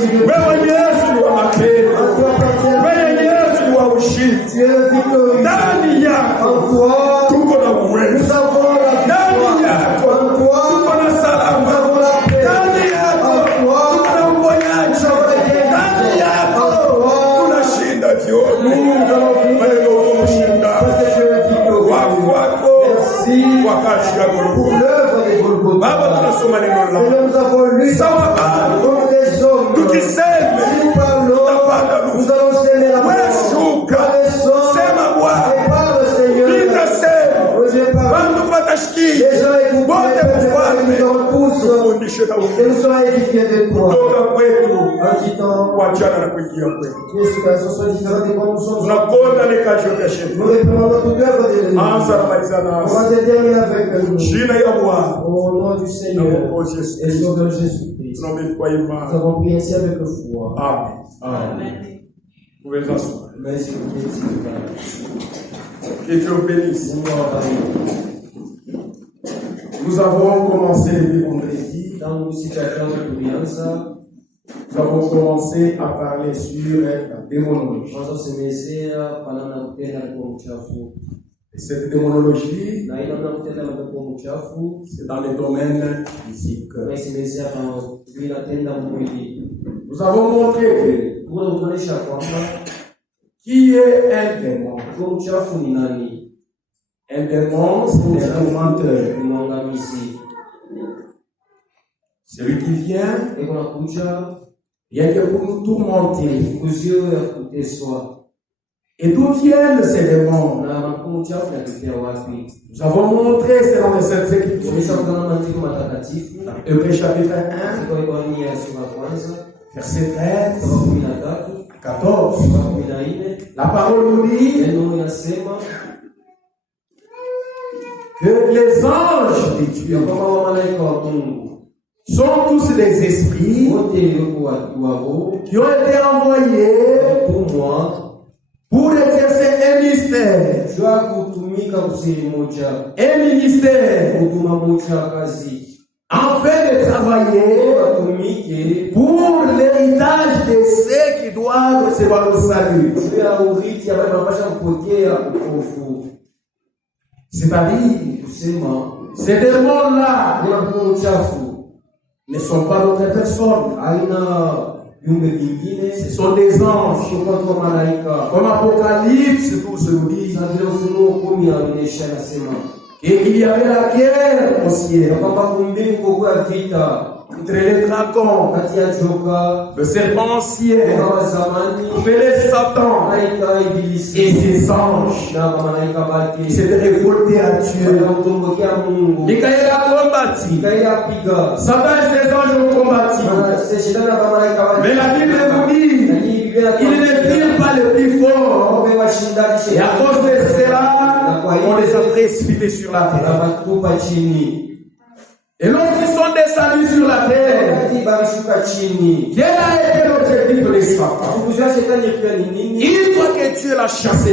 Wewe Yesu ni wa mapenzi. Wewe Yesu ni wa ushindi. Ndani yako tuko na uwezo. Ndani yako tuko na salama. Ndani yako tuko na uponyaji. Ndani yako tunashinda vyote. Wewe unashinda. Wafu wako wakati ya Golgotha. Baba, tunasoma neno lako. Sawa Baba. Tukiseme tutapata lufu. Wewe shuka. Sema Bwana. Nitasema. Bantu patashikia. Bote mfalme. Tufundishe na ufundishi. Kutoka kwetu. Wachana na kuingia kwetu. Tunakonda nikacho keshetu. Anza na maliza nasi. Jina ya Bwana. Na Mwokozi Yesu. Nous avons prié ainsi avec foi. Amen. Amen. Vous pouvez asseoir. Que Dieu bénisse. Nous avons commencé le vendredi. Nous avons commencé à parler sur la démonologie. Et cette démonologie, c'est dans le domaine physique. Nous avons montré que qui est un démon? Un démon, c'est un tourmenteur. Celui qui vient, rien que pour nous tourmenter. Et d'où viennent ces démons? Nous avons montré selon les Saintes Écritures. Hébreux chapitre 1, verset 13 à 14. La parole nous dit que les anges de Dieu sont tous des esprits qui ont été envoyés pour exercer un mystère. Un ministère. Afin de travailler pour l'héritage de ceux qui doivent recevoir le salut. C'est-à-dire, ces démons-là ne sont pas d'autres personnes. Ce sont des anges. Comme Apocalypse 12 nous dit qu'il y avait la guerre au ciel entre les dragons, le serpent ancien, appelé Satan, et ses anges qui s'étaient révoltés à Dieu. Michael a combattu. Satan et ses anges ont combattu. Mais la Bible nous dit qu'ils ne firent pas le plus fort. Et à cause de cela, on les a précipités sur la terre. Et lorsqu'ils sont descendus sur la terre, quel a été l'objectif de Satan? Une fois que Dieu l'a chassé,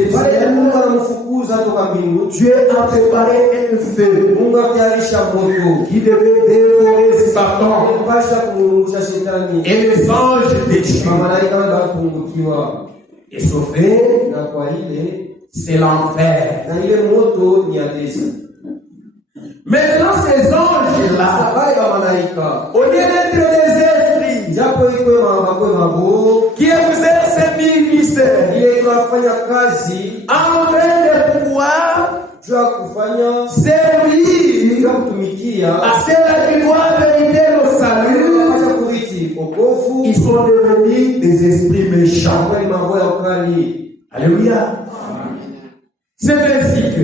Dieu a préparé un feu qui devait dévorer Satan et les anges de Dieu. Et ce feu, c'est l'enfer. Maintenant, ces anges-là, au lieu d'être des esprits qui exercent ces ministères, afin de pouvoir servir à ceux qui doivent hériter le salut, ils sont devenus des esprits méchants. Alléluia. C'est ainsi que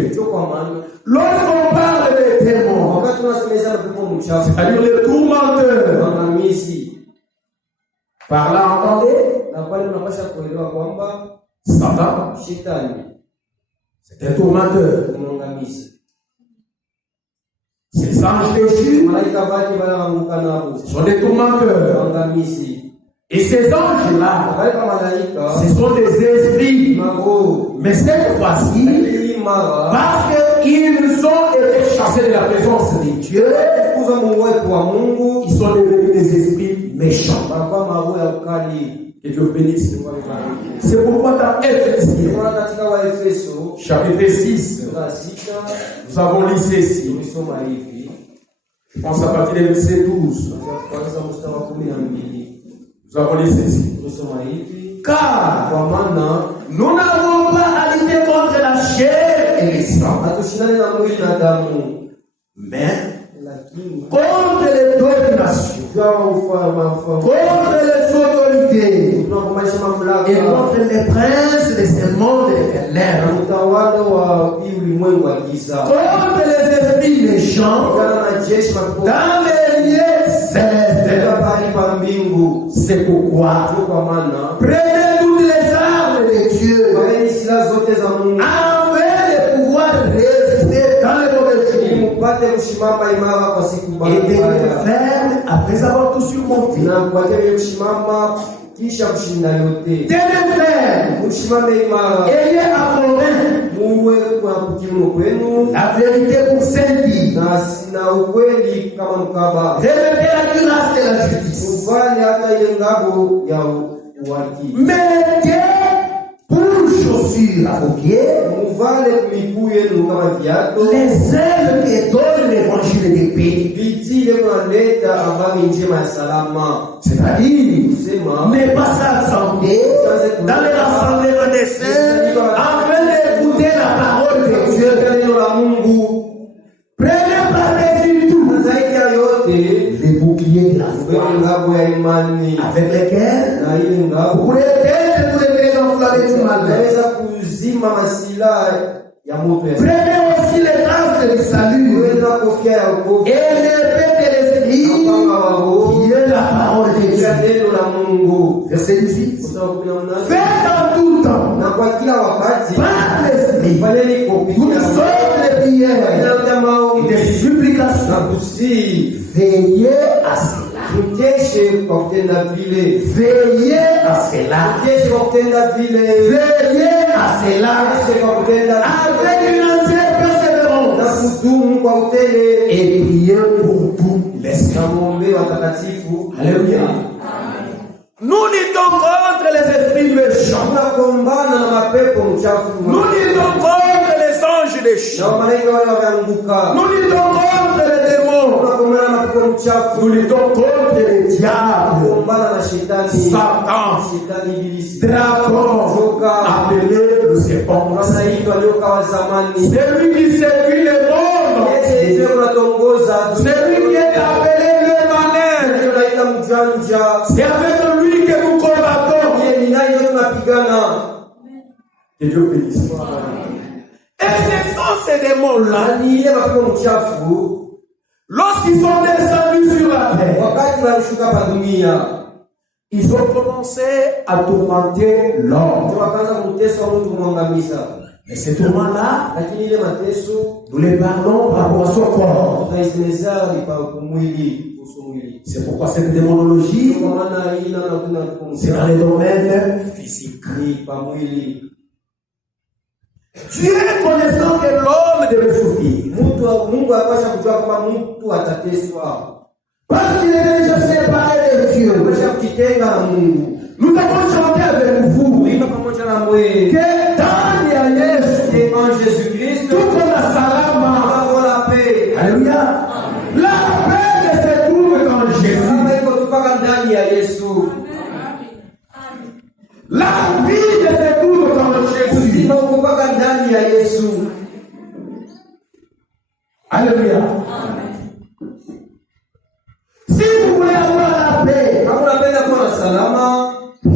lorsqu'on parle des démons, c'est-à-dire les tourmenteurs, par là entendez, Satan, c'est un tourmenteur. Ces anges déchus sont des tourmenteurs. Et ces anges-là, ce sont des esprits. Mais cette fois-ci, parce qu'ils ont été chassés de la présence de Dieu, ils sont devenus des esprits méchants. Que Dieu vous bénisse. C'est pourquoi dans Éphésiens, chapitre 6, nous avons lu ceci. Je pense à partir du verset 12. Nous avons lu ceci. Car nous n'avons pas à lutter contre la chair et le sang, mais contre les dominations, contre les autorités et contre les princes de ce monde éternel, contre les esprits méchants dans les lieux célestes. C'est pourquoi prenez toutes les armes de Dieu afin de pouvoir résister dans les mauvais jours et de faire après avoir tout surmonté. Tenez ferme, ayez à la vérité pour celle-ci. Révélez la grâce de la justice. Mettez pour chaussures à vos pieds les ailes qui donnent l'évangile de paix. C'est-à-dire, ne pas s'absenter dans les rassemblements des saints afin d'écouter la parole de Dieu. Prenez par-dessus tout les boucliers de la foi avec lesquels vous pourrez être tous les enflammés du malheur. Prenez aussi les grâces du salut et l'épée de l'esprit qui est la parole de Dieu. Verset 18. Faites en tout temps par l'esprit toutes sortes de prières et de supplications. Veillez à cela. Veillez à cela. Veillez à cela. Avec une entière persévérance. Et priez pour tout l'esprit. Alléluia. Nous luttons contre les esprits méchants. Nous luttons contre les anges déchants. Nous luttons contre les démons. Nous luttons contre les diables. Satan. Dragon. Appelé le serpent. C'est lui qui séduit les mondes. C'est lui qui est appelé le malin. C'est avec lui que nous combattons. Que Dieu bénisse. Et ce sont ces démons-là, lorsqu'ils sont descendus sur la terre, ils ont commencé à tourmenter l'homme. Mais ces tourments-là, nous les parlons par rapport à son corps. C'est pourquoi cette démonologie, c'est dans les domaines physiques. Dieu connaissant que l'homme devait souffrir, parce qu'il est déjà séparé de Dieu, nous avons chanté avec vous que dans Jésus-Christ, tout comme la salama, alléluia, la paix se trouve dans Jésus. La vie se trouve dans Jésus. Alléluia. Si vous voulez avoir la paix,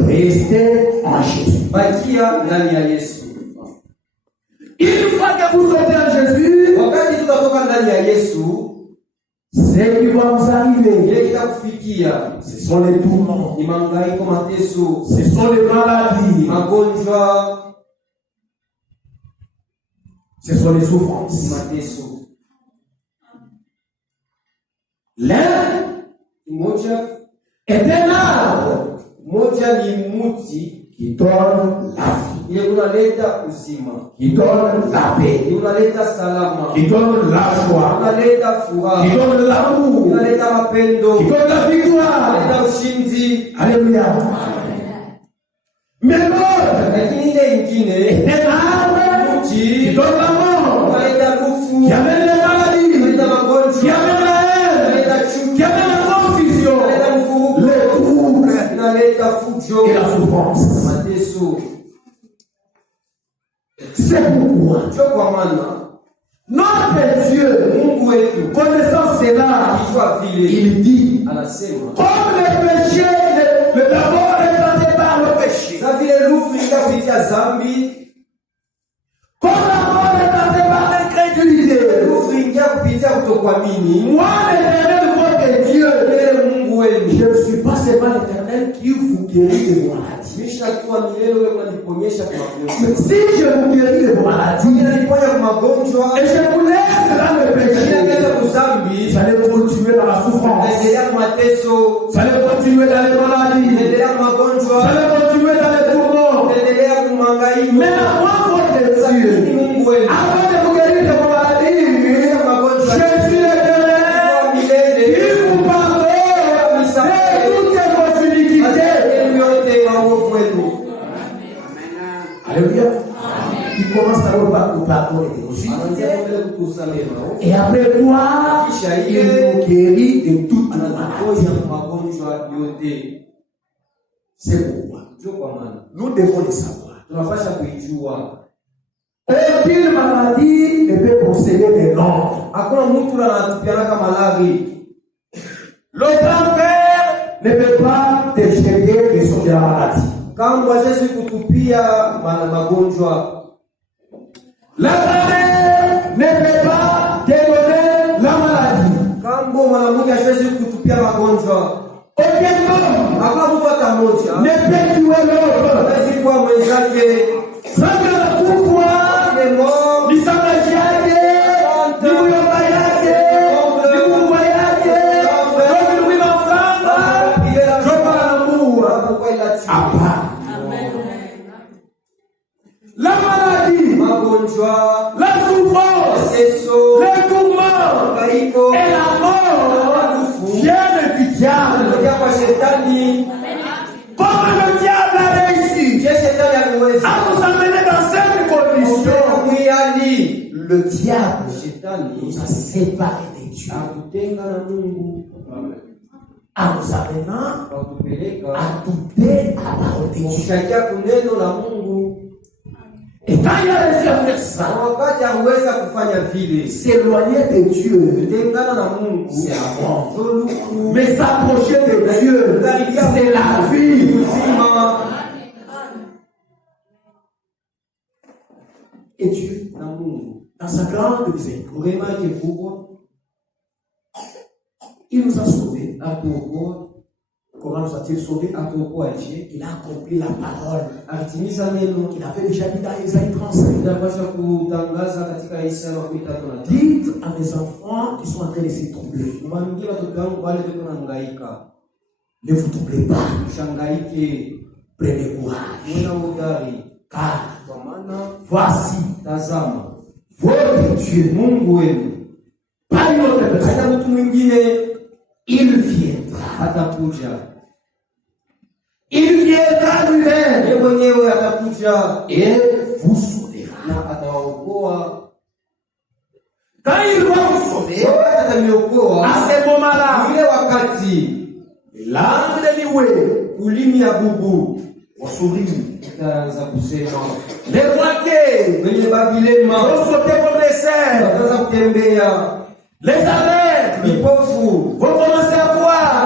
restez en Jésus. Une fois que vous sortez en Jésus, ce qui va vous arriver, ce sont les tourments, ce sont les maladies, ce sont les souffrances. L'un est un arbre qui donne la vie, qui donne la paix, qui donne la joie, qui donne l'amour, qui donne la victoire. Alléluia. Mais l'autre était un arbre qui donne la mort, qui amène les maladies, qui amène la haine, qui amène la confusion, les troubles et la souffrance. C'est pourquoi notre Dieu, connaissant cela, il dit, comme le péché, d'abord est par le péché. Comme la mort est par l'incrédulité. Moi, l'Éternel, votre Dieu, je ne suis pas seulement l'Éternel qui vous guérit de vos maladies. Si je vous guéris de vos maladies, et je vous laisse dans le péché, vous allez continuer dans la souffrance, vous allez continuer dans les maladies, vous allez continuer dans les tourments. Mais moi, votre Dieu, avant de vous guérir de vos maladies, je suis l'Éternel qui vous pardonne de toutes vos iniquités. Alléluia. Il commence à vous pardonner de vos iniquités. Et après quoi, il vous guérit de toutes les maladies. C'est pourquoi nous devons le savoir. Aucune maladie ne peut posséder des noms. Le grand-père ne peut pas te jeter les sons de la maladie. La grand-mère ne peut pas te donner la maladie. Aucun homme ne peut tuer l'autre. Sans que la pourquoi, ni sans la jiage, ni mouillomba yake, ni mouillomba yake, ni mouillomba franga, je parle l'amour. La maladie, la souffrance, le tourment et la mort viennent du diable. Comme le diable a réussi à nous amener dans cette condition, le diable nous a séparés de Dieu. En nous amenant à douter à la parole de Dieu. Et quand il a réussi à faire ça, s'éloigner de Dieu, c'est la mort. Mais s'approcher de Dieu, c'est la vie. Et Dieu, dans sa grande miséricorde, il nous a sauvés. Comment nous a-t-il sauvés? Il a accompli la parole qu'il avait déjà dit dans Isaïe 35. Dites à mes enfants qui sont en train de se troubler, ne vous troublez pas, prenez courage, car voici votre Dieu, pas une autre personne, il viendra. Il viendra lui-même et vous sauvera. Quand il va vous sauver, à ce moment-là, l'âme de l'Iwe, vos sourires, les moitiés, vos sauter comme des cerfs, les aveugles, vont commencer à voir.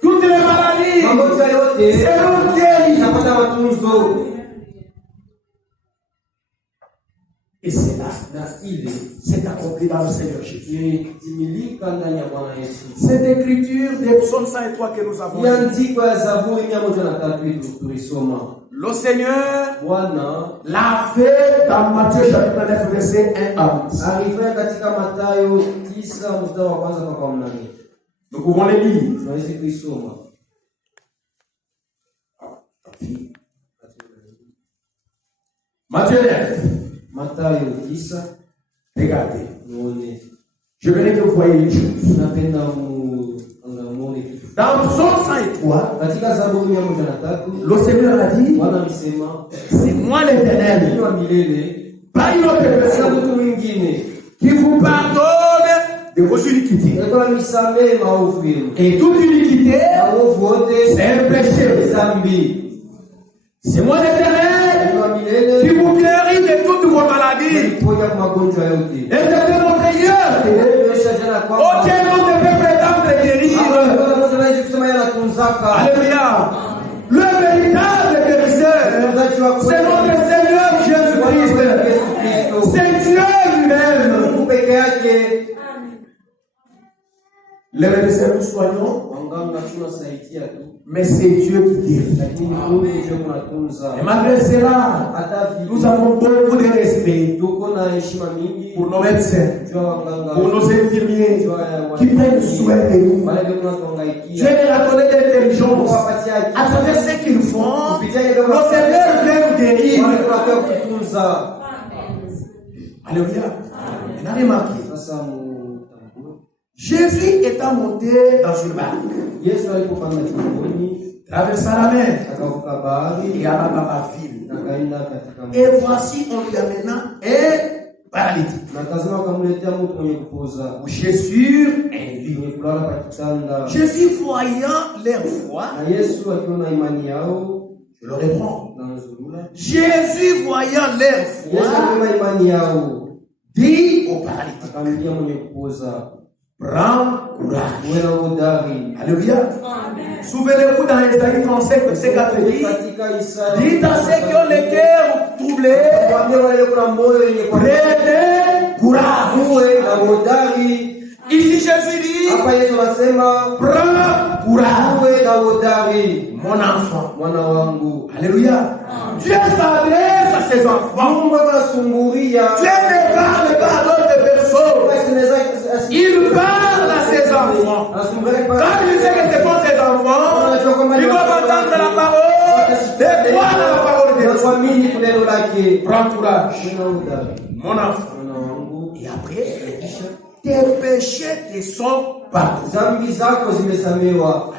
Toutes les maladies, c'est l'homme qui et c'est là, c'est accompli dans le Seigneur Jésus. Cette écriture des psaumes 103 que nous avons le Seigneur l'a fait dans Matthieu chapitre 9, verset 1 à 10. Nous pouvons les lire. Matthieu 9. Regardez. Je voudrais que vous voyez une chose. Dans Psaume 103, le Seigneur a dit, c'est moi l'Éternel, pas une autre personne, qui vous pardonne de vos iniquités. Et toute iniquité, c'est un péché. C'est moi l'Éternel qui vous guérit de toutes vos maladies. Et je fais mon Dieu. Aucun autre peut prétendre guérir. Alléluia. Le véritable guérisseur, c'est notre Seigneur Jésus-Christ. C'est Dieu lui-même. Les médecins nous soignons, mais c'est Dieu qui guérit. Et malgré cela, nous avons beaucoup de respect pour nos médecins, pour nos infirmiers qui prennent soin de nous. Dieu leur a donné de l'intelligence. À travers ce qu'ils font, le Seigneur vient nous guérir. Alléluia. Vous avez remarqué, Jésus étant monté dans une barque, traversant la mer et alla dans la ville. Et voici, on lui amena un paralytique. Jésus est lui. Jésus voyant leur foi, je le reprends. Jésus voyant leur foi, dit au paralytique, prends courage. Alléluia. Souvenez-vous dans Ésaïe 35, verset 4, dites à ceux qui ont les cœurs troublés, prenez courage. Ici Jésus dit, prends courage, mon enfant. Alléluia. Dieu s'adresse à ses enfants. Dieu ne parle pas à d'autres personnes. Il parle à ses enfants. Quand il sait que ce sont ses enfants, ils vont entendre la parole, de croire à la parole de Dieu. Prends courage, mon enfant. Et après, tes péchés te sont pardonnés.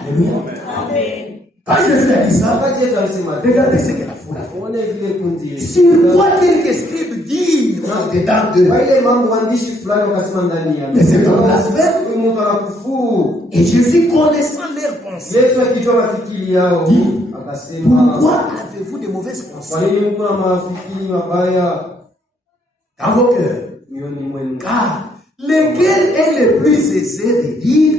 Alléluia. Amen. Quand Jésus a dit ça, regardez ce qu'elle a fait. Sur quoi quelques scribes disent dedans d'eux, mais c'est un blasphème. Et Jésus, connaissant leurs pensées, dit, pourquoi avez-vous de mauvaises pensées dans vos cœurs? Car lequel est le plus aisé de dire,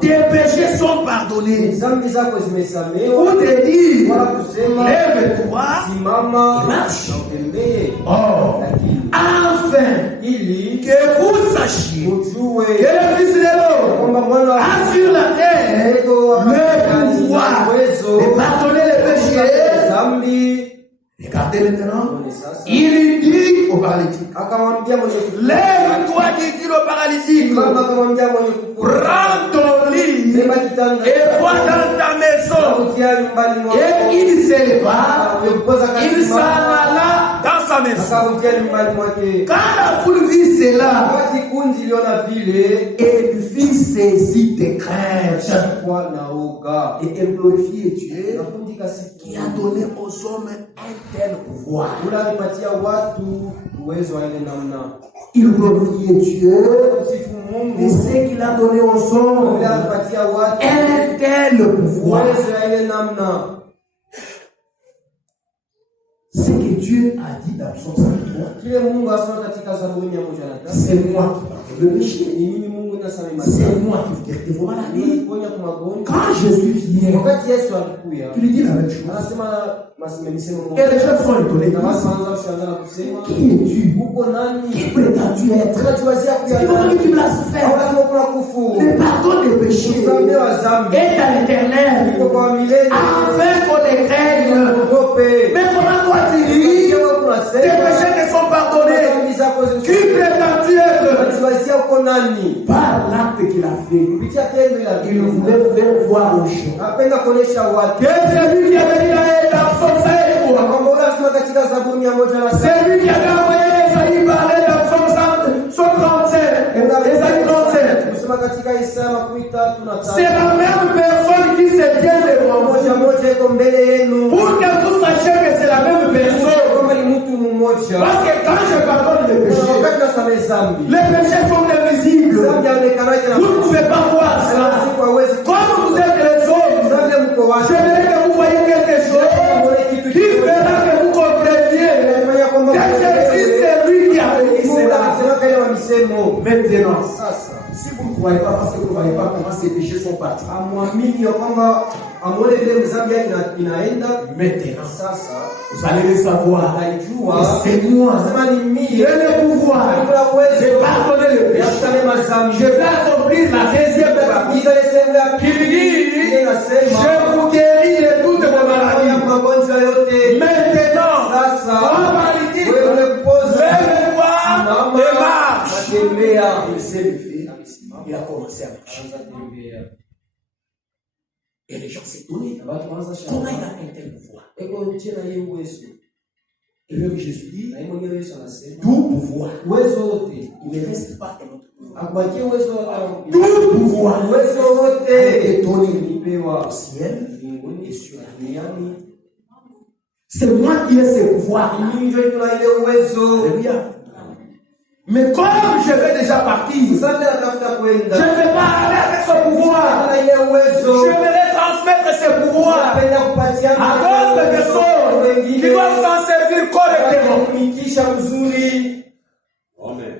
tes péchés sont pardonnés, ou de dire, lève-toi et marche. Or, enfin, que vous sachiez que le Fils de l'homme a sur la terre le pouvoir de pardonner les péchés. Regardez maintenant, il dit au paralytique, lève-toi, dit-il au paralytique, prends ton lit et va dans ta maison. Et il s'éleva, il s'en alla dans sa maison. Quand la foule vit cela, elle fut saisie de crainte et elle glorifiait Dieu qui a donné aux hommes un tel pouvoir. Il glorifiait Dieu et ce qu'il a donné aux hommes un tel pouvoir. Ce que Dieu a dit dans son c'est moi qui pardonne le péché. C'est moi qui guéris vos maladies. Quand Jésus vient, tu lui dis la même chose. Et les gens sont étonnés. Qui es-tu? Qui prétends-tu être? C'est comment tu blasphèmes. Le pardon des péchés est à l'Éternel, afin qu'on les craigne. Mais comment toi tu dis tes péchés te sont pardonnés? Qui prétends-tu être? Par l'acte qu'il a fait, il voulait faire voir aux gens que c'est lui qui a venu dans son c'est lui qui a envoyé Esaïe parler dans son 37. Esaïe 37. C'est la même personne qui se tient devant vous. Pour que vous sachiez que c'est la même personne. Parce que quand je pardonne les péchés sont invisibles. Vous ne pouvez pas voir ça. Comme vous êtes les hommes, j'aimerais que vous voyez quelque chose qui fera que vous compreniez que Jésus, c'est lui qui a fait cela. Maintenant, si vous ne croyez pas, parce que vous ne voyez pas comment ces péchés sont partis. Maintenant, vous allez le savoir. Et c'est moi qui ai le pouvoir de pardonner le péché. Je vais accomplir la deuxième partie qui dit: je vous guéris de toutes vos maladies. Maintenant, en paralysé, lève-toi et marche. Il s'est levé, il a commencé à marcher. Et les gens s'étonnaient. Comment il a un tel pouvoir? Et même Jésus dit: tout pouvoir. Il ne reste pas un autre pouvoir. Tout pouvoir a été donné au ciel et sur la terre. C'est moi qui ai ce pouvoir. Alléluia. Mais comme je vais déjà partir, je ne vais pas aller avec ce pouvoir. Je vais transmettre ce pouvoir à d'autres personnes qui doivent s'en servir correctement. Amen.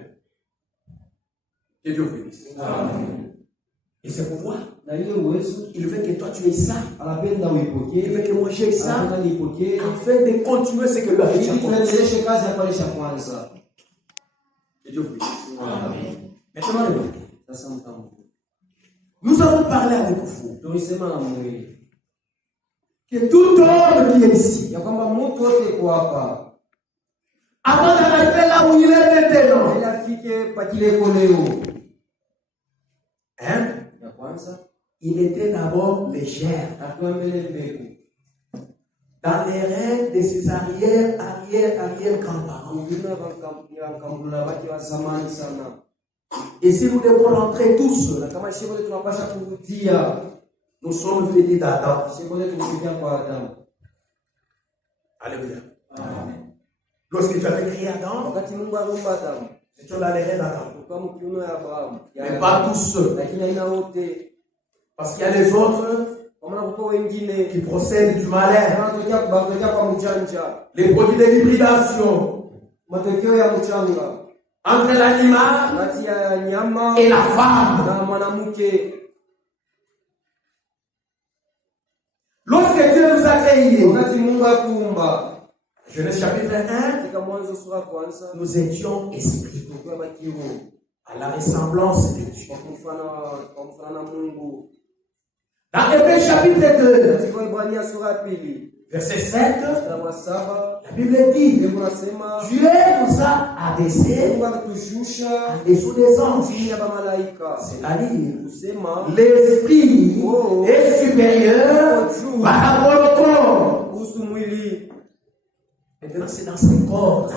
Que Dieu vous bénisse. Et ce pouvoir, il veut que toi tu aies ça. Il veut que moi j'aie ça. Afin de continuer ce que lui a fait. Dieu vous bénisse. Maintenant, nous avons parlé avec vous que tout homme qui est ici, avant d'arriver là où il est maintenant, il était d'abord légère. Dans les rêves de ses arrière-grands-parents. Et si nous devons rentrer tous, nous sommes venus d'Adam. Alléluia. Lorsque tu avais créé Adam, tu as les rêves d'Adam. Mais pas tous ceux. Parce qu'il y a les autres qui procèdent du malheur. Les produits de l'hybridation entre l'animal et la femme. Lorsque Dieu nous a créés, Genèse chapitre 1, nous étions esprits à la ressemblance de Dieu. Dans Hébreux chapitre 2, verset 7, la Bible dit: Dieu nous a abaissés en dessous des anges. C'est-à-dire, l'esprit est supérieur par rapport au corps. Maintenant, c'est dans ce corps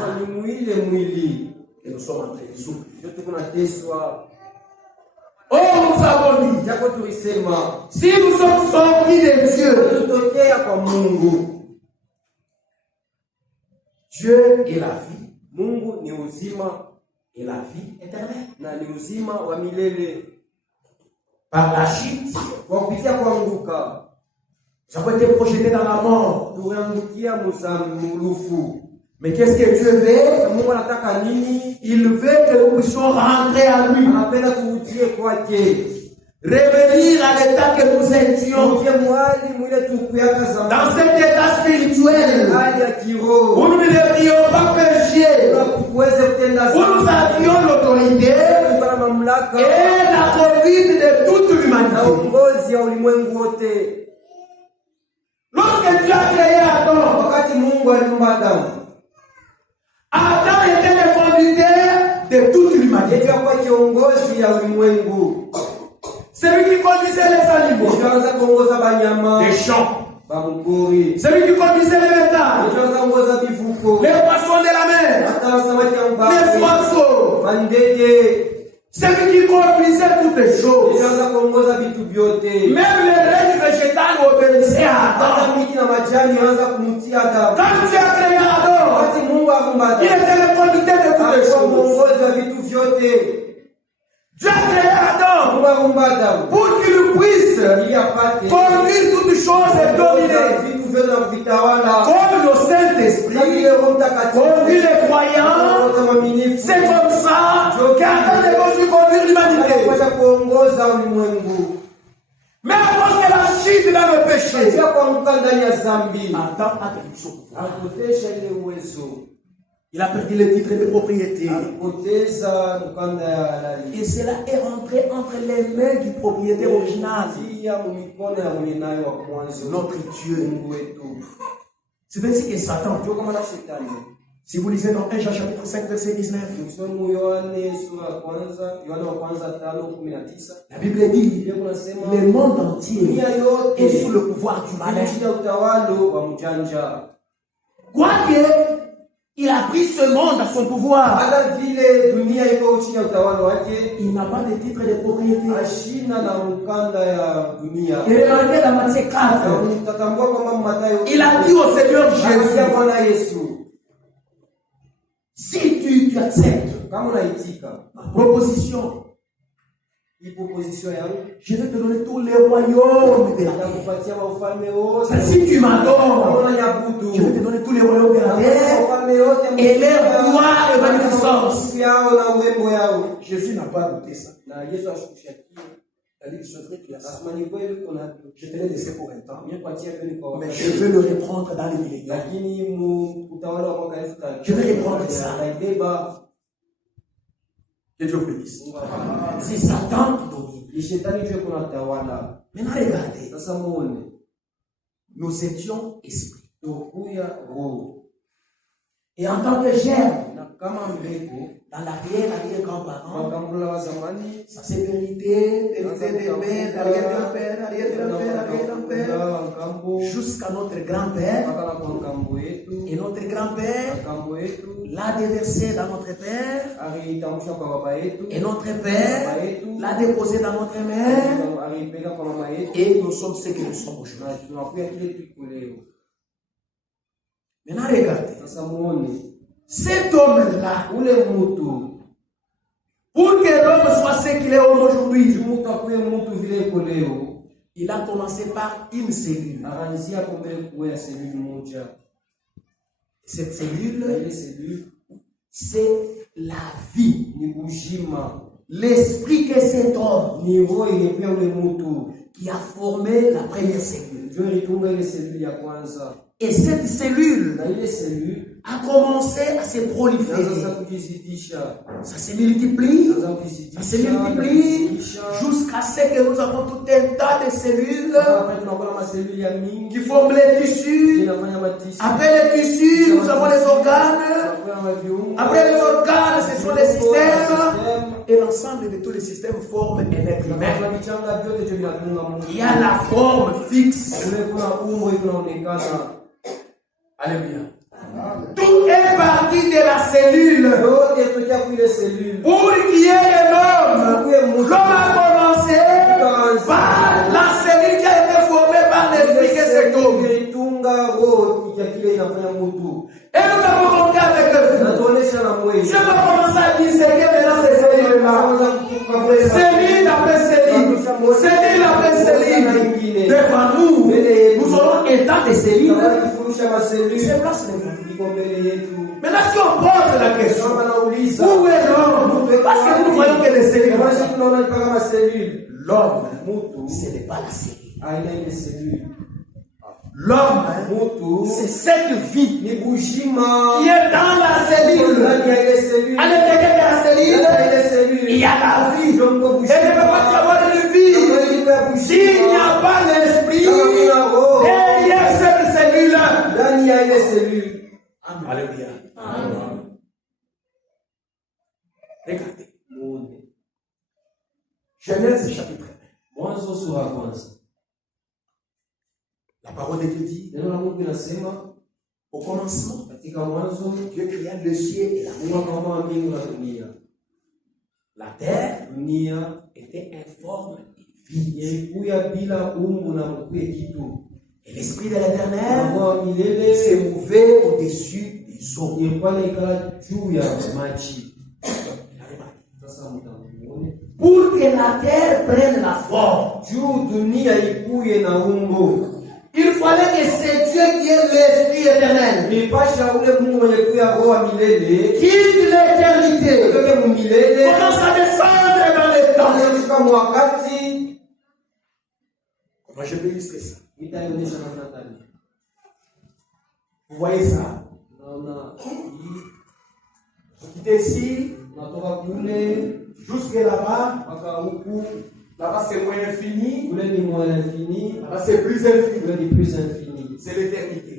que nous sommes en train de souffrir. Oh, nous avons dit, si nous sommes sortis de Dieu, Dieu est la vie, et la vie éternelle. Par la chute, nous avons été projetés dans la mort. Mais qu'est-ce que Dieu veut? Il veut que nous puissions rentrer à lui. Revenir à l'état que nous étions. Dans cet état spirituel où nous ne devrions pas pécher, où nous avions l'autorité et la conduite de toute l'humanité. Lorsque Dieu a créé Adam était le conducteur de toute l'humanité. Celui qui conduisait les animaux, les champs. Celui qui conduisait les métals, les poissons de la mer, les oiseaux. Celui qui conduisait toutes les choses. Même les règnes végétales obéissaient à Adam. Quand Dieu a créé Adam, il était le conducteur de toutes les choses. Dieu a créé Adam pour qu'il puisse conduire toutes choses et dominer. Comme le Saint-Esprit conduit les croyants, c'est comme ça qu'Adam est venu conduire l'humanité. Mais à cause de la chute dans le péché, Adam a perdu son pouvoir. Il a perdu le titre de propriété. Et cela est rentré entre les mains du propriétaire original. Notre Dieu. C'est ainsi que Satan. Si vous lisez dans 1 Jean chapitre 5 verset 19. La Bible dit le monde entier est sous le pouvoir du malin. Quoique il a pris ce monde à son pouvoir, il n'a pas de titre de propriété. Et regardez dans Matthieu 4, il a dit au Seigneur Jésus, si tu acceptes ma proposition, je vais te donner tous les royaumes de la terre. Si tu m'adores, je vais te donner tous les royaumes de la terre et leur gloire et magnificence. Jésus n'a pas douté ça. Il a dit, c'est vrai qu'il a ça. Je te l'ai laissé pour un temps, mais je veux le reprendre dans les millénaires. Je vais reprendre ça. Que Dieu bénisse. C'est Satan qui domine. Maintenant regardez. Nous étions esprits. Et en tant que germe, dans l'arrière-grand-parent, ça c'est vérité de mère, arrière-grand-père, jusqu'à notre grand-père. Et notre grand-père l'a déversé dans notre père. Et notre père l'a déposé dans notre mère. Et nous sommes ce que nous sommes aujourd'hui. Maintenant regardez. Cet homme-là, pour que l'homme soit ce qu'il est aujourd'hui, il a commencé par une cellule. Cette cellule, c'est la vie. L'esprit que cet homme qui a formé la première cellule. Et cette cellule a commencé à se proliférer. Ça se multiplie, jusqu'à ce que nous avons tout un tas de cellules qui forment les tissus. Après les tissus, nous avons les organes. Après les organes, ce sont les systèmes. Et l'ensemble de tous les systèmes forment un être humain. Il y a la forme fixe. Alléluia. Tout est parti de la cellule. Pour qu'il y ait l'homme. L'homme a commencé par la cellule qui a été formée par l'esprit que c'est homme. Et nous avons monté avec eux. Je vais commencer à disséquer maintenant ces cellules-là. Cellule après cellule. Cellule après cellule. Devant nous, nous aurons un tas de cellules. C'est place de vous. Maintenant, si on pose la question, où est l'homme? Parce que nous voyons que les cellules. L'homme, ce n'est pas la cellule. L'homme, c'est cette vie qui est dans la cellule. À l'intérieur de la cellule, il y a la vie. Et ne peut pas y avoir une vie s'il n'y a pas l'esprit derrière cette cellule-là. Alléluia. Regardez. Genèse chapitre 1. La parole de Dieu dit, au commencement, Dieu créa le ciel et la terre. La terre était informe et vide. Et l'Esprit de l'Éternel s'est mouvé au-dessus des eaux. Pour que la terre prenne la forme, il fallait que c'est Dieu qui est l'Esprit éternel. Quitte l'éternité. Commence à descendre dans les temps. Comment je peux illustrer ça? Vous voyez ça? Quittez ici. Jusque là-bas. Là-bas c'est moins infini. Là-bas c'est plus infini. C'est l'éternité.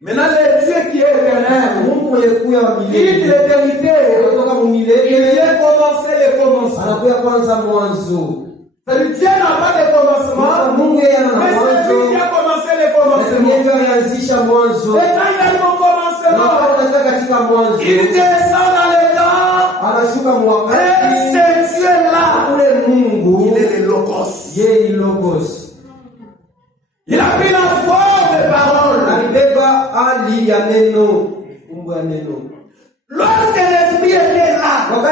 Maintenant le Dieu qui est éternel, quitte l'éternité, il vient commencer les commencements. Dieu n'a pas de commencement, mais c'est lui qui a commencé les commencements. Et quand il a mon commencement, il descend dans les temps. Et c'est Dieu là. Il est le Logos. Il a pris la forme de parole. Lorsque l'Esprit était là, la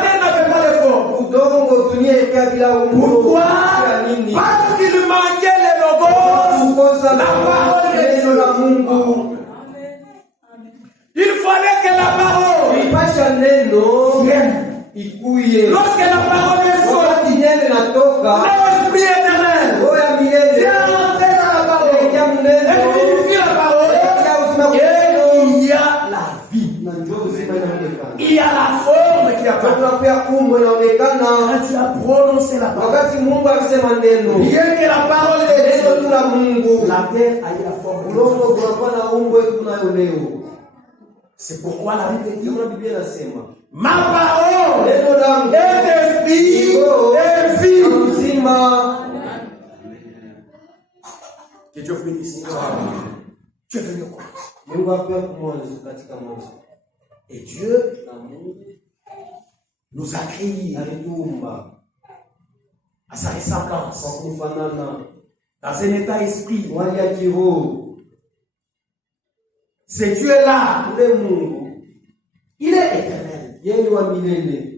terre n'avait pas de forme. Pourquoi? Parce qu'il manquait le Logos, la parole de Dieu. Il fallait que la parole vienne. Lorsque la parole est sortie, l'Esprit éternel vient entrer dans la parole et vérifie la parole. Et il y a la vie. Il y a la forme qui apparaît. Quand tu as prononcé la parole, bien que la parole est Dieu, la terre a eu la forme. C'est pourquoi la Bible dit, ma parole est esprit et vie. Que Dieu vous bénisse. Tu es venu au croix. Et Dieu nous a créés à sa ressemblance, dans un état esprit. C'est Dieu là. Il est éternel.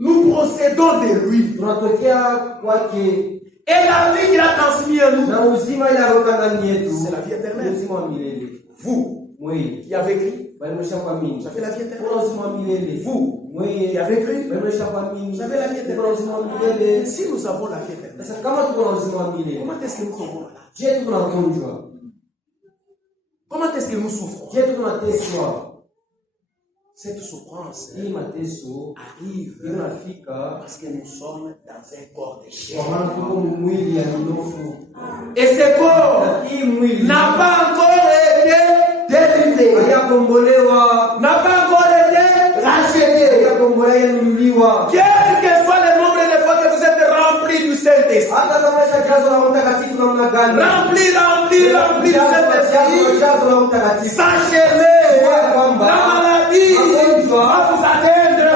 Nous procédons de lui. Et la vie qu'il a transmise à nous, c'est la vie éternelle. Vous, qui avez écrit, vous avez la vie éternelle. Vous, qui avez écrit, vous avez la vie éternelle. Si nous avons la vie éternelle, comment est-ce que nous sommes là? Comment est-ce que nous souffrons? Cette souffrance arrive parce que nous sommes dans un corps de chair. Et ce corps n'a pas encore été délivré, n'a pas encore été racheté. Quel que soit le nombre de fois que vous êtes remplis du Saint-Esprit, remplis du Saint-Esprit, sachez-le, la maladie va vous atteindre.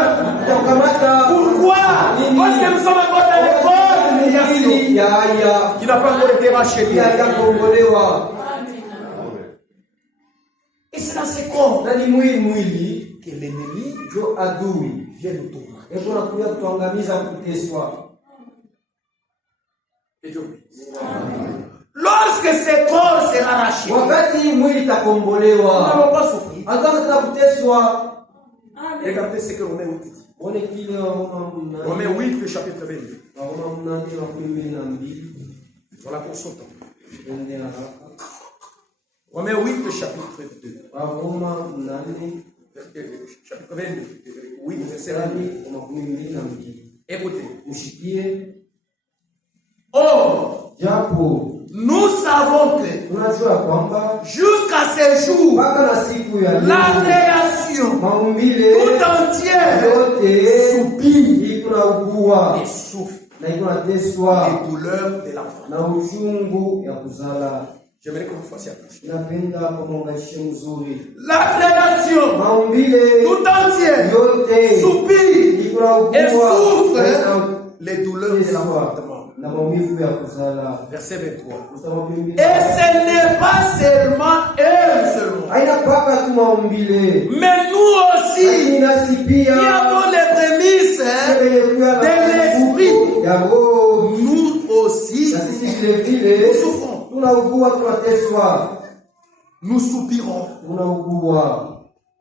Pourquoi? Parce que nous sommes encore dans le corps qui n'a pas encore été racheté. Et c'est dans ce corps que l'ennemi vient nous tourner. Lorsque ce corps sera racheté, nous n'allons pas souffrir. Regardez ce que Romains 8 dit. Romains 8, le chapitre 22. Voilà pour son temps. Romains 8, le chapitre 2. Chapitre 22. Oui, verset 22. Écoutez. Or, nous savons que jusqu'à ce jour, la création tout entière soupire et souffre les douleurs de l'enfant. J'aimerais que vous fassiez attention. La création tout entière soupire et souffre les douleurs de l'avortement. Verset 23. Et ce n'est pas seulement elle seulement, mais nous aussi qui avons les prémices de l'esprit. Nous aussi nous souffrons. Nous soupirons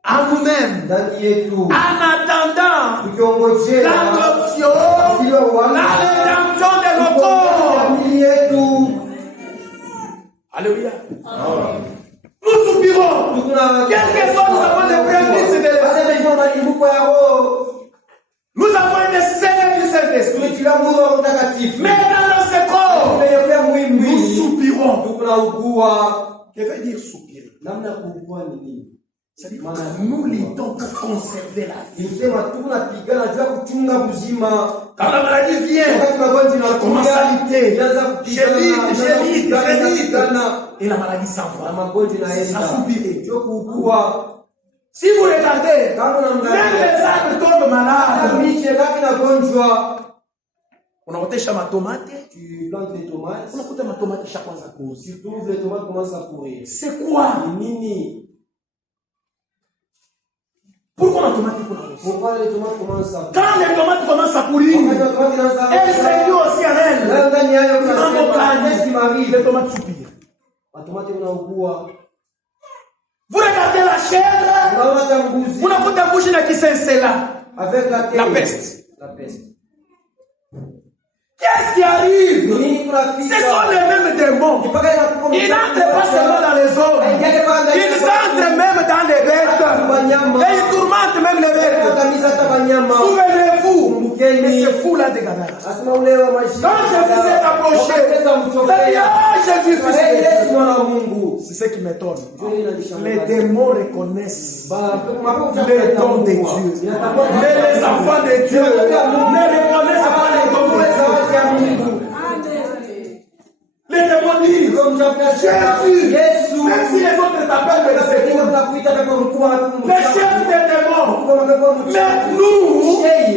à nous-mêmes en attendant l'adoption, la rédemption de nos corps. Alléluia. Nous soupirons. Quel que soit nous avons les prémices de l'esprit. Nous avons été scellés du Saint-Esprit. Mais dans notre corps, nous soupirons. Que veut dire soupirer? C'est-à-dire que nous luttons pour conserver la vie. Quand la maladie vient, on commence à lutter. Je lutte. Et la maladie s'en va. Ça soupirer. Si vous regardez, même les arbres tombent malades. On a voté ma tomate. Tu plantes les tomates. On a voté ma tomate chaque fois à cause. Tu trouves les tomates commencent à courir. C'est quoi? Pourquoi la tomate commence? Pourquoi les tomates commencent à courir? Quand les tomates commencent à courir, elles s'aident aussi à elles. Qu'est-ce qui m'arrive? Les tomates soupirent. La tomate est au bois. Vous regardez la chèvre. Vous n'avez pas bouche qui c'est là. Avec la peste. La peste. Qu'est-ce qui arrive? Ce sont les mêmes démons. Ils n'entrent pas seulement dans les hommes. Ils entrent même dans les bêtes. Et ils tourmentent même les bêtes. Souvenez-vous. Mais c'est fou là de Ghana. Quand Jésus s'est approché, Jésus c'est ce qui m'étonne. Les démons reconnaissent les dons de Dieu. Mais les enfants de Dieu ne reconnaissent pas les dons de Dieu. Les démons disent Jésus, même si les autres t'appellent les chefs des démons, mais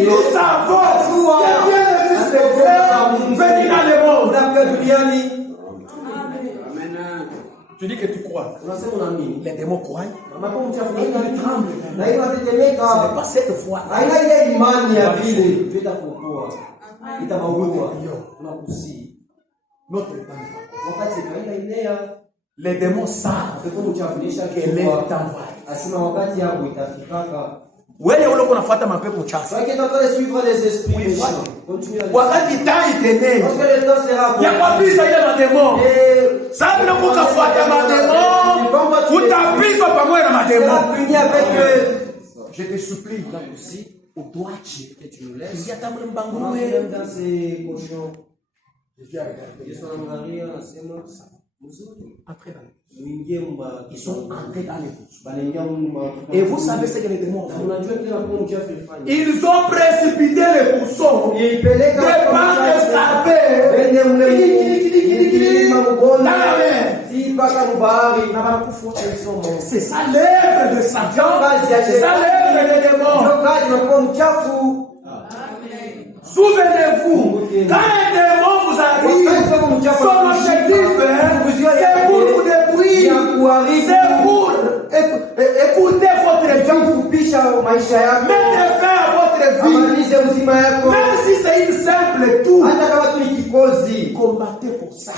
nous savons que Dieu est le Fils de Dieu venu dans le monde. Tu dis que tu crois. Les démons croient. Ils tremblent. Ce n'est pas cette foi. Notre les démons savent qu'elle est envoyée. Wewe uloko unafuata mapepo chafu. Wakati taa itenee. Ya kabisa ile mademo. Sababu uloko unafuata mademo, utapizwa pamoja na mademo. Je te supplie, au doigt que tu nous laisses. Il y a ta mbanguruwe dans ces cochons. Après, ils sont entrés dans les bouches. Et vous savez ce que les démons font? Ils ont précipité les bouchons. Des bandes escarpées dans la mer. C'est ça l'œuvre de Satan. C'est ça l'œuvre des démons. Souvenez-vous, quand un démon vous arrive, son objectif, c'est pour vous détruire, c'est pour écouter votre vie, mettre fin à votre vie, même si c'est une simple tour, combattez pour ça.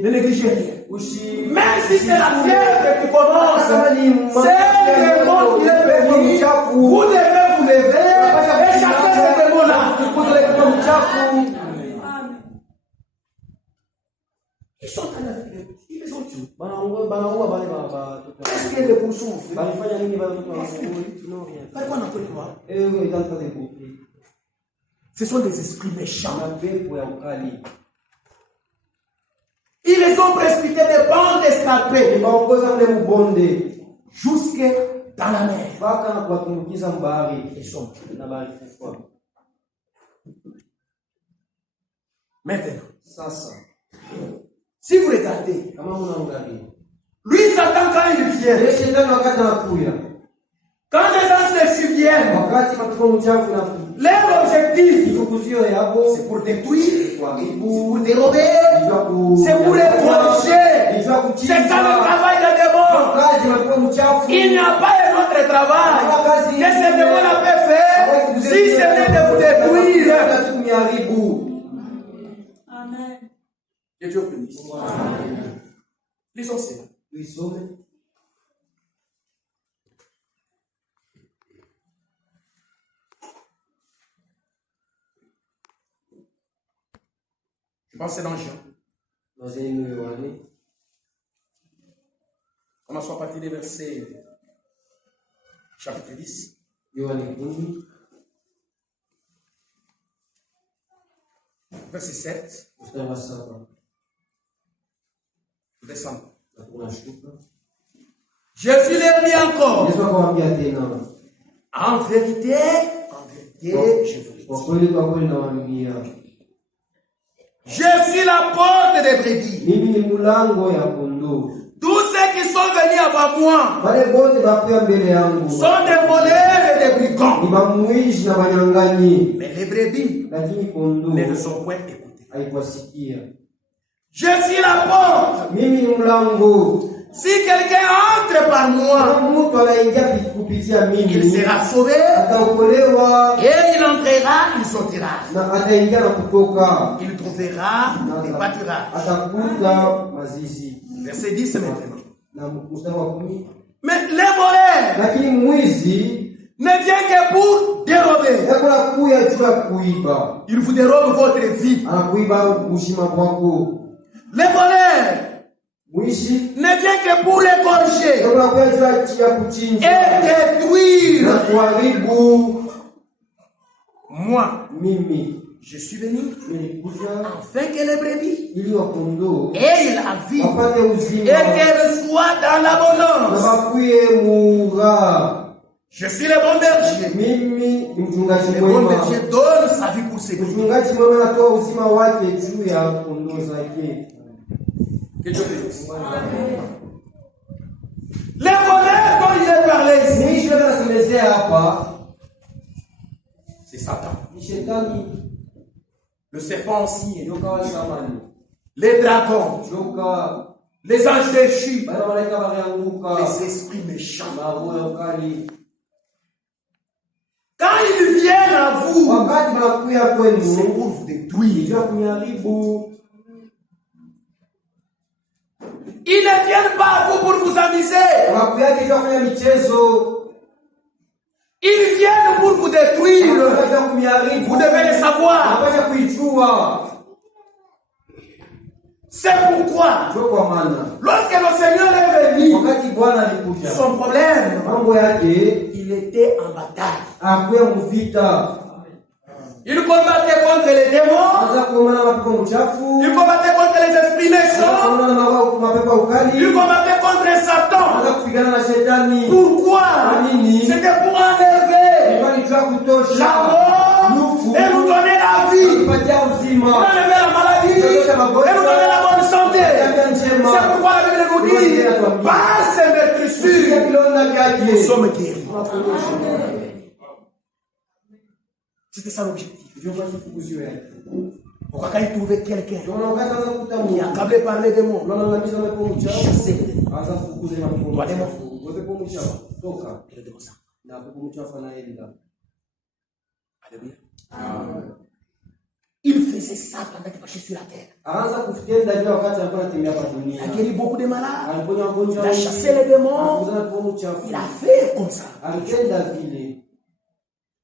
Ne négligez rien. Même si c'est la fièvre qui commence, c'est le démon qui est venu, vous devez vous lever et chasser ce démon-là. Ils sont en train de ils les ont tués. Qu'est-ce que les bouchons font? Pourquoi on appelle quoi? Ce sont des esprits méchants. Ils les ont précipités des bandes escarpées jusque dans la mer. Ils sont tués. Maintenant, Si vous regardez, Kama mnaangalia. lui Satan quand il vient, Yeye shetani wakati anakuja. quand les anges viennent, Wakati mapepo mchafu inakuja. leur objectif, Kikuzio yabo c'est pour détruire, kuharibu, pour dérober, kujua c'est pour écorcher. kujua C'est ça le kuchinja. travail des démons. Kazi mapepo mchafu. Il n'y a pas un autre travail que ce démon a pu faire si ce n'est de vous détruire. Amen. Que Dieu vous bénisse. Lisons cela. Je pense que c'est dans Jean. Commençons à partir des versets chapitre 10. Verset 7. Descendons. Jésus leur dit encore. En vérité, je vous le dis. Je suis la porte des brebis. Tous ceux qui sont venus avant moi sont des voleurs et des brigands. Mais les brebis ne le sont point écoutés. Je suis la porte. Si quelqu'un entre par moi, il sera sauvé. Et il entrera, il sortira. Il trouvera et pâtira. Verset 10 maintenant. Mais les voleurs ne vient que pour dérober. Il vous dérobe votre vie. Les voleurs ne vient que pour égorger et détruire. Moi, je suis venu afin que les brebis aient la vie et qu'elles soient dans l'abondance. Je suis le bon berger. Le bon berger donne sa vie pour ses brebis. Que Dieu bénisse. Les voleurs dont il est parlé ici, c'est Satan. Le serpent ancien, les dragons, les anges déchus, les esprits méchants. Quand ils viennent à vous, c'est pour vous détruire. Ils ne viennent pas à vous pour vous amuser. Ils viennent pour vous détruire. Vous devez le savoir. C'est pourquoi, lorsque le Seigneur est venu, son problème, il était en bataille. Il combattait contre les démons. Il combattait contre les esprits méchants. Il combattait contre Satan. Pourquoi? C'était pour enlever la mort et nous donner la vie. Pour enlever la maladie et nous donner la bonne santé. C'est pourquoi la Bible nous dit, par ces maîtrisures, nous sommes guéris. C'était ça l'objectif. Pourquoi quand il trouvait quelqu'un qui est accablé par les démons, chasser les démons. Toi, démon. Et le démon ça. Alléluia. Il faisait ça pendant qu'il marchait sur la terre. Il a guéri beaucoup de malades. Il a chassé les démons. Il a fait comme ça.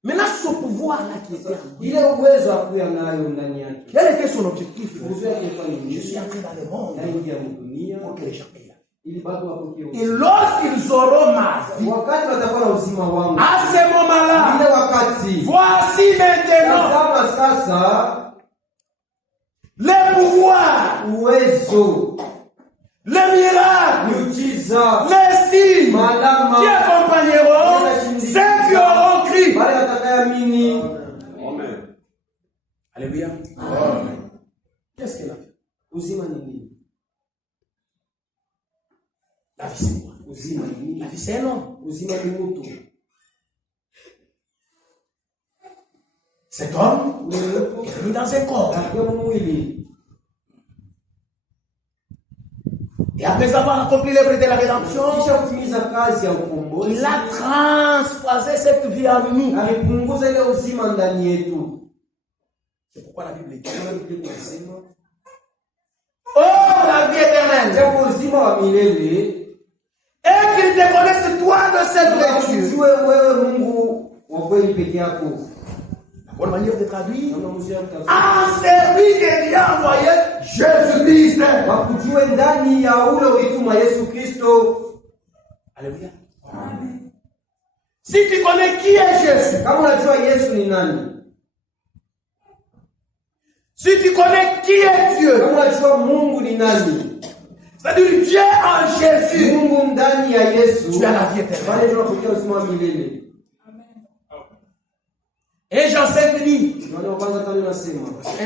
Maintenant, ce pouvoir-là qui était en lui, quel était son objectif? Je suis entré dans le monde pour que les gens aient la vie. Et lorsqu'ils auront ma vie, à ce moment-là, voici maintenant les pouvoirs, les miracles, les signes qui accompagneront ceux qui auront cru. Amen. Alléluia. Qu'est-ce qu'elle a fait? La vie c'est quoi? La vie c'est un homme. Cet homme est venu dans un corps. Et après avoir accompli l'œuvre de la rédemption, il a transphasé cette vie en nous. C'est pourquoi la Bible dit oh, la vie éternelle. Et qu'il te connaisse toi de cette vertu. La bonne manière de traduire, ah, c'est lui qui a envoyé Jésus-Christ. Alléluia. Si tu connais qui est Jésus, si tu connais qui est Dieu, c'est-à-dire Dieu en Jésus, tu as la vie éternelle. Et Jean 5 dit, 1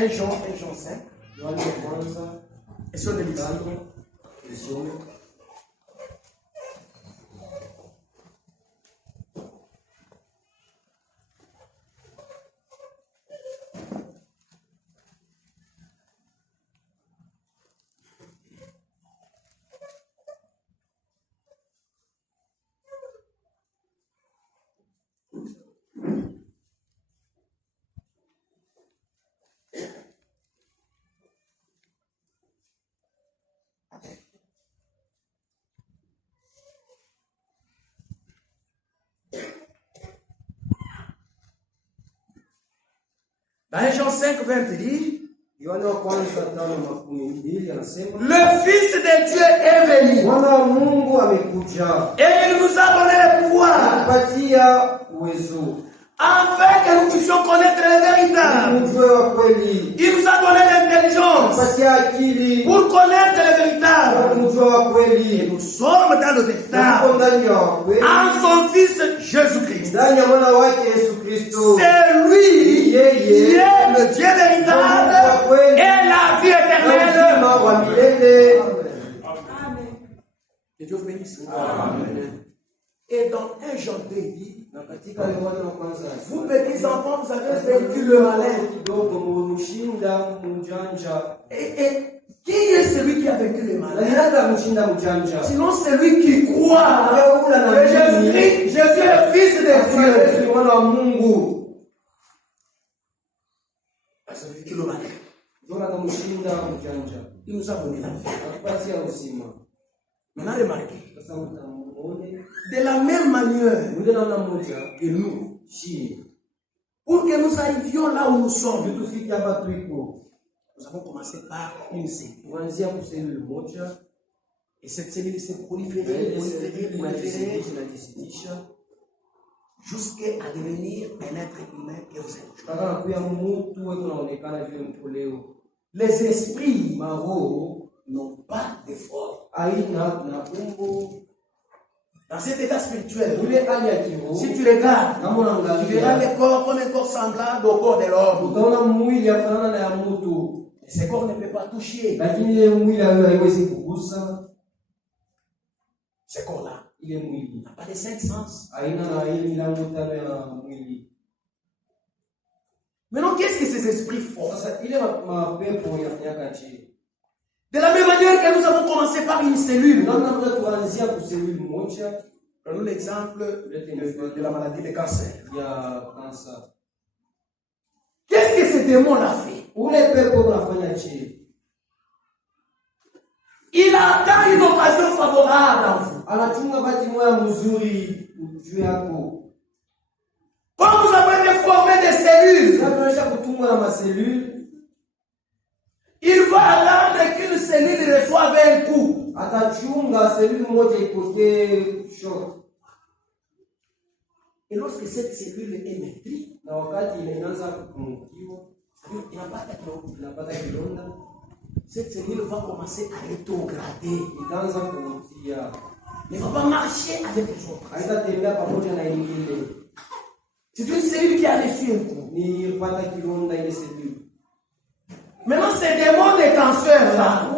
Jean 5, et sur le livre. Dans Jean 5, 20, il dit, le Fils de Dieu est venu. Et il nous a donné le pouvoir. Afin que nous puissions connaître le véritable. Il nous a donné l'intelligence pour connaître le véritable. Et nous sommes dans le véritable. En son Fils Jésus-Christ. C'est lui qui est le Dieu véritable et la vie éternelle. Que Dieu vous bénisse. Amen. Et dans 1 Jean 2, il dit, vous petits enfants, vous avez vaincu le malin. Et qui est celui qui a vaincu le malin? Sinon celui qui croit que Jésus-Christ, Jésus est le Fils de Dieu. Parce que le malin, il nous a donné la vie. Maintenant, remarquez. De la même manière que nous, pour que nous arrivions là où nous sommes, nous avons commencé par une cellule. Et cette cellule s'est proliférée, jusqu'à devenir un être humain et les esprits n'ont pas d'effort. Dans cet état spirituel, si tu regardes, tu verras le corps comme un corps semblable au corps de l'homme. Ce corps ne peut pas toucher. Ce corps-là, il n'a pas de 5 sens. Maintenant, qu'est-ce que ces esprits font? De la même manière que nous avons commencé par une cellule. Prenons l'exemple de la maladie de cancer. Qu'est-ce que ce démon a fait? Il attend une occasion favorable en vous. Quand vous avez été formé des cellules, il va attendre qu'une cellule reçoive un coup. Et lorsque cette cellule est maîtrise, il n'a pas de cette cellule va commencer à rétrograder. Ne va pas marcher avec les autres. C'est une cellule qui a reçu un coup. Maintenant, ces démons de cancer là,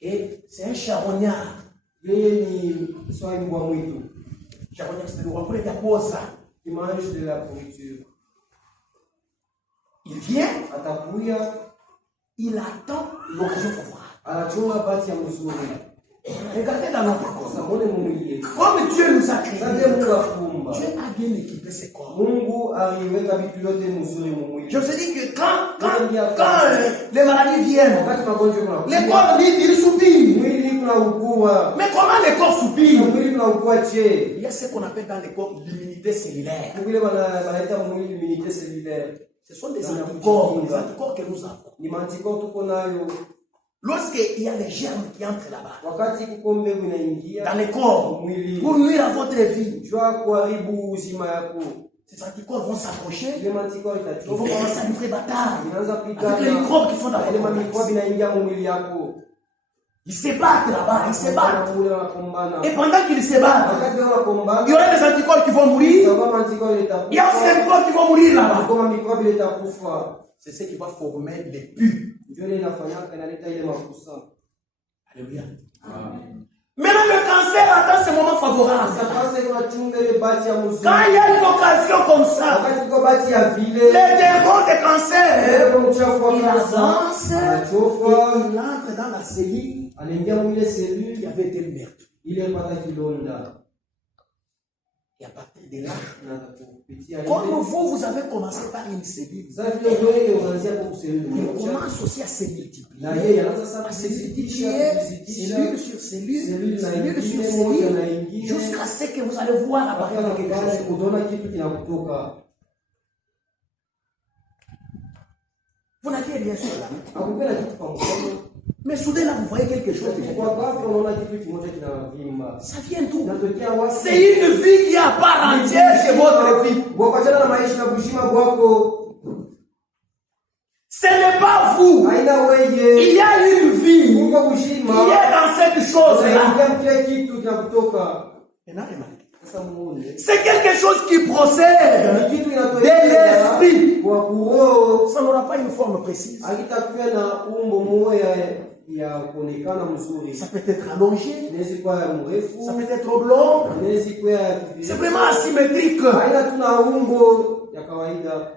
Et c'est un charognard. Charognard, c'est le roi de posa. qui mange de la pourriture. Il vient, Atakuya il attend l'occasion favorable. anachunga bati ya mzuri. Regardez dans notre corps. Samone mumulie. Comme Dieu nous a créés, Sasa Mungu akumba. Dieu a bien équipé ses corps. Mungu aliweka vitu vyote mzuri mumwili. Je vous ai dit que quand les maladies viennent, Wakati magonjwa kuna les corps ils soupirent. mwili kuna ukua. Mais comment les corps soupirent? Mwili kuna ukua je. Il y a ce qu'on appelle dans les corps l'immunité cellulaire. Vile wanaita mwili immunité cellulaire. Ce sont des anticorps que nous avons. Ni mantikoro tuko nayo. Lorsqu'il y a les germes qui entrent là-bas, Wakati kuko mbegu inaingia dans les corps, mwili, pour nuire à votre vie, jua kuharibu uzima yako. ces anticorps vont s'approcher, Ile mantikoro ils vont itachoka. commencer à livrer bataille Inaanza avec les kupigana. microbes qui sont dans Ile votre mamikrobi corps. inaingia mwili yako. Ils se battent là-bas, ils se battent. Ule wanakombana. Et pendant qu'ils se battent, Wakati wanakombana, il y aura des anticorps qui vont mourir. itakuwa mantikoro Il y a aussi des microbes qui vont mourir là-bas. Kama mikrobi itakufa. C'est ce qui va former les pus. Ndio ile inafanyaka inaleta ile makusa. Alléluia. Maintenant, le cancer attend ce moment favorable. Sasa tunachunga ile bati ya mzuri. Quand il y a une occasion comme ça, Wakati kuko bati ya vile, les démons de cancer, leo mchafu wa il kansa avance et anachofa, il entre dans la cellule anaingia mwile qui selule avait été meurtre. ile pata kidonda. Et à partir de là, Na kupitia comme ile vous avez commencé par une cellule, sasa vile wewe unaanzia kwa selule il moja. commence aussi à se multiplier. Na yeye anaanza sasa À se kuziditisha multiplier, cellule sur cellule, Cellule na cellule sur ingine moja na cellule, ingine. jusqu'à ce que vous allez voir apparaître quelque chose. Utaona kitu kinakutoka. Vous n'aviez rien sur là. Akupenda kitu kwa mkono. Mais soudain là, vous voyez quelque chose. Kwa ghafla unaona kitu kimoja kinavimba. Ça vient d'où? Inatokea wapi? C'est une vie qui est à part entière chez votre vie. Wakachana na maisha na kushima kwako. Ce n'est pas vous. Haina wewe. Il y a une vie Mungu qui kushima. est dans cette chose-là. Unaingia kile kitu kinakutoka. Sasa muone. C'est quelque chose qui procède Kitu de inatokea l'esprit. kwa kuroho. Ça n'aura pas une forme précise. Hakitakuwa na umbo moja ya kuonekana mzuri. Ça peut être allongé, Inaweza kuwa ya mrefu. ça peut être oblong. Inaweza kuwa ya C'est vraiment asymétrique. haina tuna umbo ya kawaida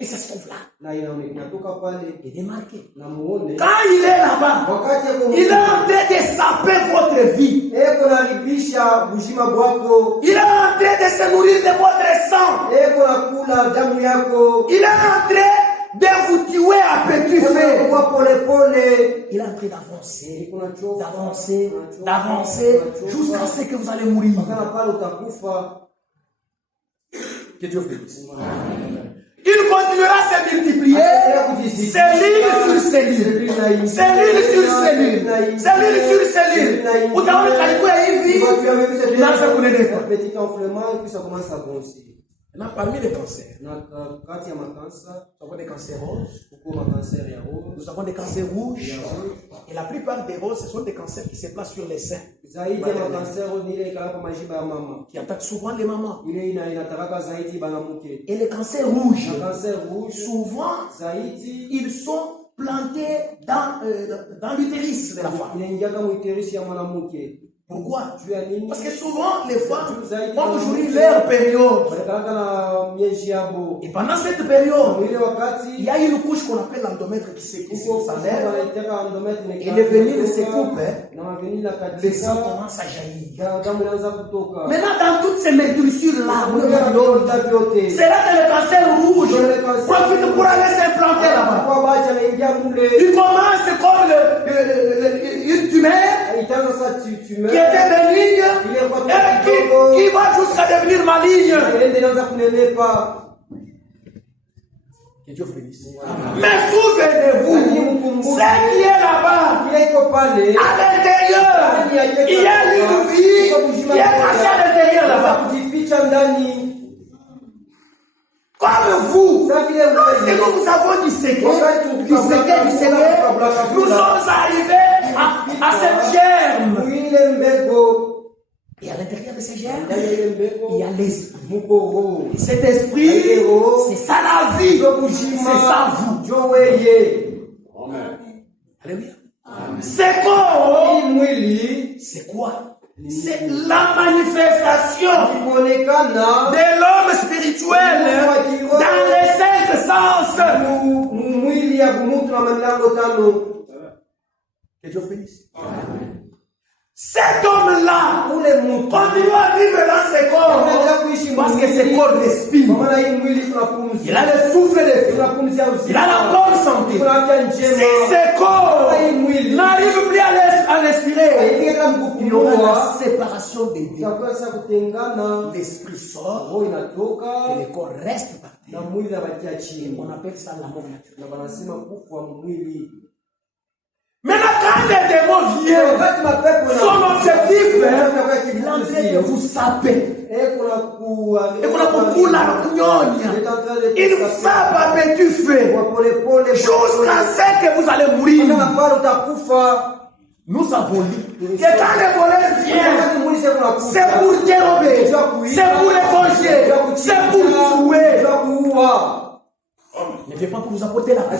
Et ça se trouve là. na inaonekana toka pale Il est marqué. na muone. Quand il est là-bas, Wakati yako il est en train de saper votre vie. eko naribisha bujima bwako, Il est en train de se nourrir de votre sang. eko nakula damu yako, Il est en train de vous tuer à petit feu. kwa pole pole. Il est en train d'avancer, Kuna choka, d'avancer, kuna choka, d'avancer, kuna choka. jusqu'à ce que vous allez mourir. Mpaka pale utakufa. Que Dieu vous bénisse. Il continuera à se multiplier, cellule sur cellule, cellule sur cellule, cellule sur cellule. Utaona kalikuwa hivi, inaanza kunenepa. Petit enflement et puis ça commence à grossir. Maintenant, parmi les cancers, Na kati ya makansa, nous avons des cancers roses, kuko makanser ya rose, nous avons des cancers rouges, et la plupart des roses, ce sont des cancers qui se placent sur les seins, zaidi ya makanser ni ile ikala kwa majiba ya mama. qui attaquent souvent les mamans. Ile inataraka zaidi banamuke. Et les cancers rouges, Makanser rouge souvent, zaidi ils sont plantés dans l'utérus de la femme. inaingia kama uterisi ya mwanamke. Pourquoi? Juu ya nini? Parce que souvent, les femmes ont toujours eu leur période. Wanakalaka na miezi yabo. Et pendant cette période, Ile il wakati y a une couche qu'on appelle l'endomètre qui kuko s'enlève. wanaitaka endomètre Et le venir se coupe, na mavenir na le sang katika commence à jaillir. damu inaanza kutoka. Maintenant, dans toutes ces meurtrissures-là, Mungu anaona vyote. c'est là que le cancer rouge profite pour aller s'implanter là-bas. Kwa bacha anaingia mule. Il commence comme une tumeur Itaanza sasa qui tumeur. était bénigne et qui va jusqu'à devenir maligne. Ende inaanza kunenepa. Que Dieu vous bénisse. Mais souvenez-vous, ce qui est là-bas, Ile iko pale. à l'intérieur, il y a une vie qui est cachée à l'intérieur là-bas. Kujificha ndani. Comme vous, Sasa vile lorsque wewe nous avons disséqué, nous sommes arrivés à cette germe. ile mbego Et à l'intérieur de ces germes, ndani ya ile mbego il y a l'esprit. muko roho. Et cet esprit, c'est ça la vie. C'est ça vous. Jo weye. Alléluia. C'est quoi? Hii mwili C'est quoi? C'est la manifestation ikuonekana de l'homme spirituel dans les 5 sens. mwili ya kumutu na milango tano. Que Dieu bénisse. Cet homme-là continue à vivre dans ses corps parce que ses corps respirent. Il a le souffle de vie. Il a la bonne santé. Si ses corps n'arrivent plus à respirer, il y aura la séparation des deux. L'esprit sort et le corps reste par terre. On appelle ça la mort naturelle. Maintenant, quand les démons viennent, son objectif est de vous saper. Et il vous sape à petit feu jusqu'à ce que vous allez mourir. Nous avons dit que quand les voleurs viennent, c'est pour dérober, c'est pour écorcher, c'est pour tuer. Ne viens pas pour vous apporter la paix.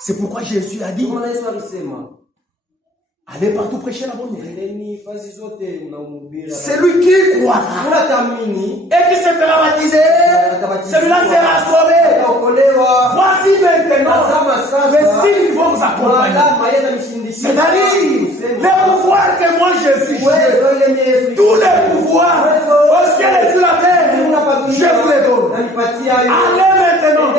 C'est pourquoi Jésus a dit, allez partout prêcher la bonne nouvelle. Celui qui croira et qui se fera baptiser, celui-là sera sauvé. Voici maintenant les signes vont vous accompagner. C'est-à-dire, le pouvoir que moi j'ai, tous les pouvoirs au ciel et sur la terre, je vous les donne. Allez maintenant,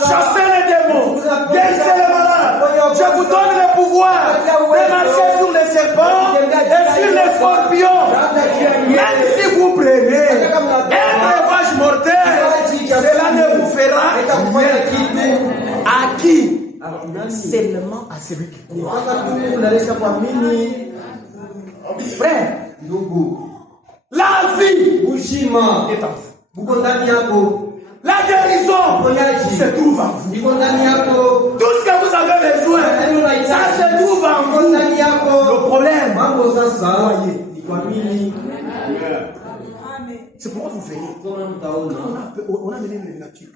chassez les démons, guérissez les malades. Je vous donne le pouvoir de marcher sur les serpents et sur les scorpions. Même si vous prenez un breuvage mortel, cela ne vous fera rien. À qui? Seulement à celui qui croit. Frère, la vie est en vous. La guérison se trouve en vous. Tout ce que vous avez besoin, ça se trouve en vous. Le problème, voyez. C'est pourquoi vous venez. On a mené une nature.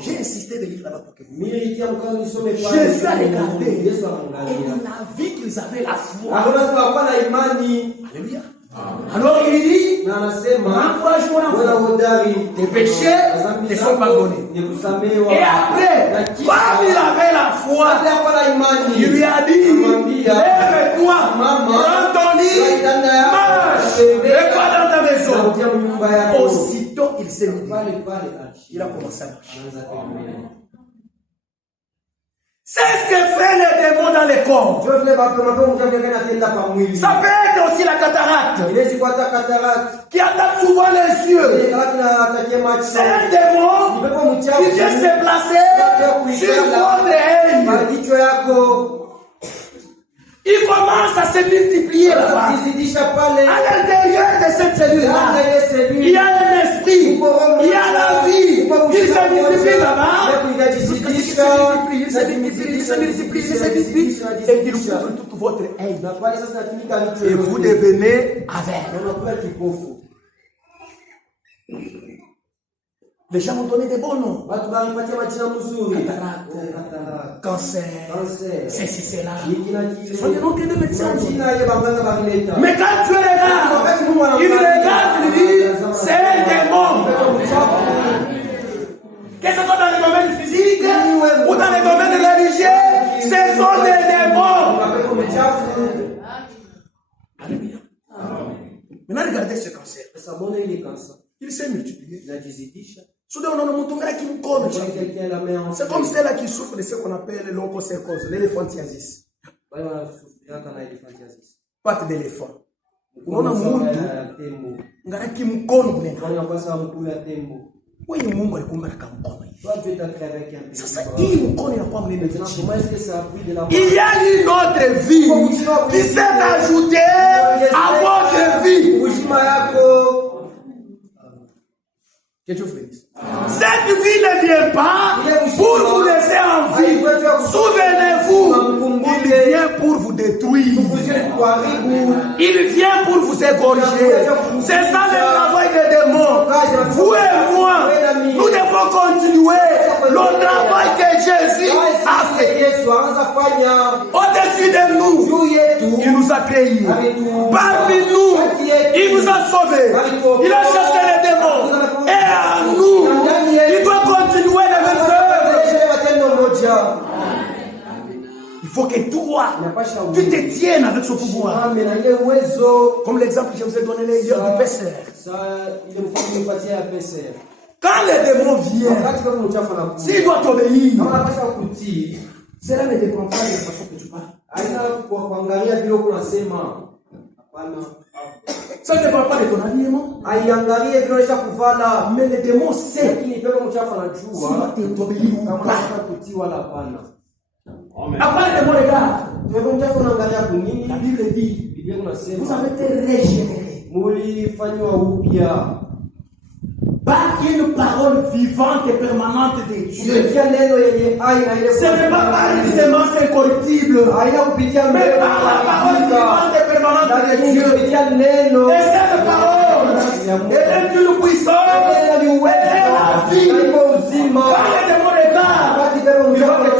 J'ai insisté de lire là-bas pour que vous voyez. Jésus a regardé et il a vu qu'ils avaient la foi. Alléluia. Alors il dit, encourage mon enfant, tes péchés ne sont pardonnés. Et après, comme il avait la foi, il lui a dit, lève-toi, prends ton lit, marche, et va dans ta maison. Aussitôt il s'est mis. Il a commencé à marcher. C'est ce que fait les démons dans les corps. Ça peut être aussi la cataracte qui attaque souvent les yeux. C'est un démon qui vient se placer sur votre œil. Il commence à se multiplier là-bas. À l'intérieur de cette cellule-là, il y a un esprit, il y a la vie. Il se multiplie là-bas. Il se multiplie. Et il couvre toute votre œil. Et vous devenez aveugle. Les gens m'ont donné des bons noms. Cataracte, cancer, ceci, cela. Ce sont des noms que les médecins disent. Mais quand tu regardes, il regarde, il dit, c'est un démon. Que ce soit dans le domaine physique ou dans le domaine religieux, ce sont des démons. Alléluia. Maintenant, regardez ce cancer. Il s'est multiplié. Soudain, on a un mouton qui me colle. C'est comme celle-là qui souffre de ce qu'on appelle l'onchocercose, l'éléphantiasis. Patte d'éléphant. On a un mouton qui me colle. Oui, il m'a il y a une autre vie qui s'est ajoutée à votre vie. Que Dieu vous bénisse. Cette vie ne vient pas pour vous laisser en vie. Souvenez-vous, il vient pour vous détruire. Il vient pour vous égorger. C'est ça le travail des démons. Vous et moi, nous devons continuer le travail que Jésus a fait. Au-dessus de nous, il nous a créés. Parmi nous, il nous a sauvés. Il a chassé les démons. Et à nous, il doit continuer les mêmes œuvres. Il faut que toi, tu te tiennes avec ce pouvoir. Comme l'exemple que je vous ai donné hier du pécheur. Quand les démons viennent, s'il doit t'obéir, cela ne dépend pas de la façon que tu parles. Ça ne dépend pas de ton habillement. Mais les démons savent s'il va t'obéir ou pas. Après les démons regardent. La Bible dit, vous avez été régénérés par une parole vivante et permanente de Dieu. Ce n'est pas par une semence incorruptible, mais par la parole vivante et permanente de Dieu. Et cette parole, elle est une puissance, elle est la vie. Quand les démons regardent, ils vont être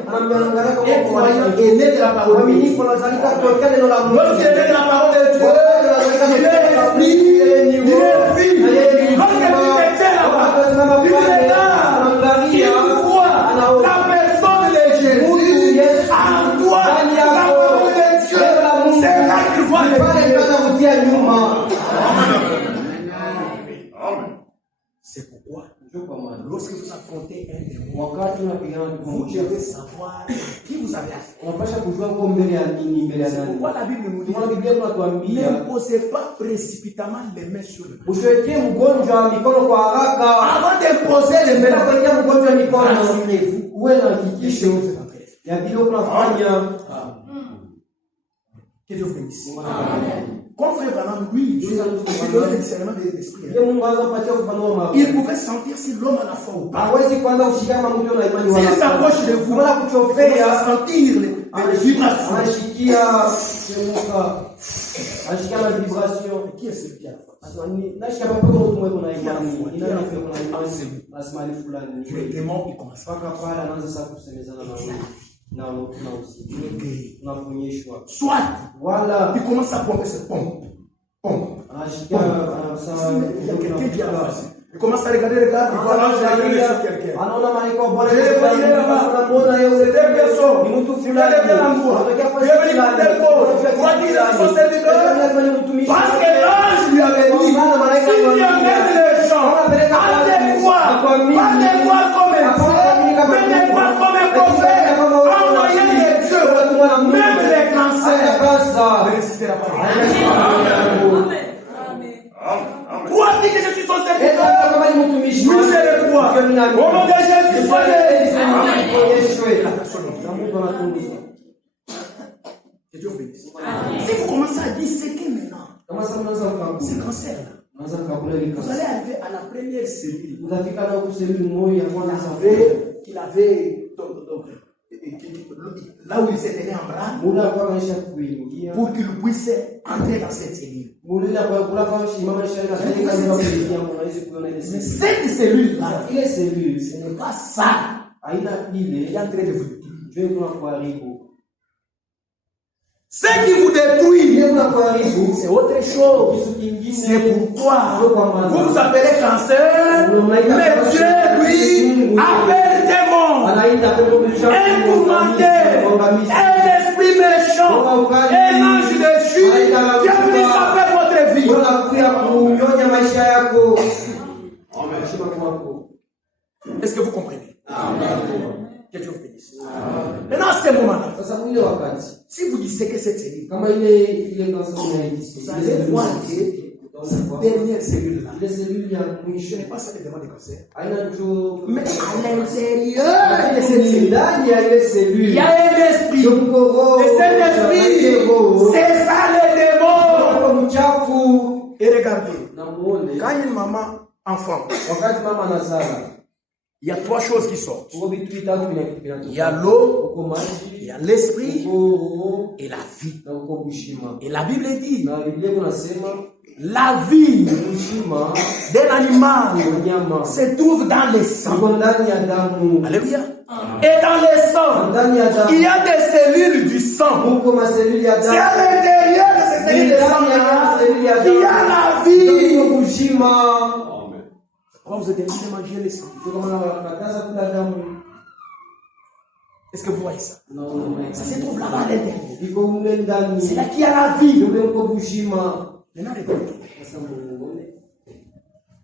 croyants. Et croyant est né de la parole de Dieu. Lorsqu'il est né de la parole de Dieu, il est esprit, il est vie. Lorsque tu t'étais là-bas, tu regardes, il voit la personne de Jésus en toi, la parole de Dieu. C'est là qu'il voit le Dieu. C'est pourquoi, lorsque vous affrontez un démon, vous devez savoir qui vous avez affaire. C'est pourquoi la Bible nous dit, ne posez pas précipitamment les mains sur le corps. Avant d'imposer les mains, rassurez-vous. Que Dieu vous bénisse. Comme frère Branham, lui, Dieu a donné le discernement de l'esprit. Il pouvait sentir si l'homme a la foi ou pas. S'il s'approche de vous, il va sentir les vibrations. Qui est celui qui a la foi? Le démon, il commence. Soit il commence à pomper cette pompe. Il y a quelqu'un qui a la face. Il commence à regarder, il va lancer la grille sur quelqu'un. Je l'ai voyé là-bas. C'est deux personnes. Il a levé la moue. Il est venu pour tel corps. Pour dire à son serviteur. Parce que l'ange lui avait dit, s'il y a même les gens, parlez-moi comme un prophète. Envoyez les dieux, même les cancers. Ne résistez à la parole. Pour dire que je suis son serviteur, oui, c'est le roi. Au nom de Jésus, soyez. Que Dieu vous bénisse. Si vous commencez à disséquer maintenant, c'est cancer. Vous allez arriver à la première cellule. Qu'il avait là où il s'est tenu en bras pour qu'il puisse entrer dans cette cellule. Cette cellule-là, ce n'est pas ça. Il est en train de vous détruire. Ce qui vous détruit, c'est autre chose. C'est pourquoi vous vous appelez cancer, mais Dieu, lui, appelle démon, un tourmenté, un esprit méchant, un ange déchu qui a venu sauver votre vie. Est-ce que vous comprenez? Que Dieu vous bénisse. Maintenant, à ce moment-là, si vous disséquez cette cellule, vous allez voir que cette dernière cellule-là, je n'ai pas ça de demande de cancer. Mais à l'intérieur de cette cellule, il y a un esprit. Et cet esprit, c'est ça le démon. Et regardez, quand une maman enfant, wakati mama anazala, il y a 3 choses qui sortent. huko vitu vitatu vinatoka. Il y a l'eau, Huko maji, il y a l'esprit huko roho et la vie. na huko bushima. Et la Bible dit, Na Biblia kunasema la vie bushima d'un animal nyama se trouve dans le sang. iko ndani ya damu. Alléluia. Et dans le sang, Ndani ya damu il y a des cellules du sang. huko maseluli ya C'est à damu. l'intérieur de ces cellules de sang qu'il y a la vie. Huko bushima. Pourquoi vous êtes obligé de manger le sang? Ndio maana wanakataza kula damu. Est-ce que vous voyez ça? No, Ça se trouve là-bas à l'intérieur. iko mle ndani. C'est là qu'il y a la vie. Ndio huko bushima. Maintenant, regardez. Sasa muone.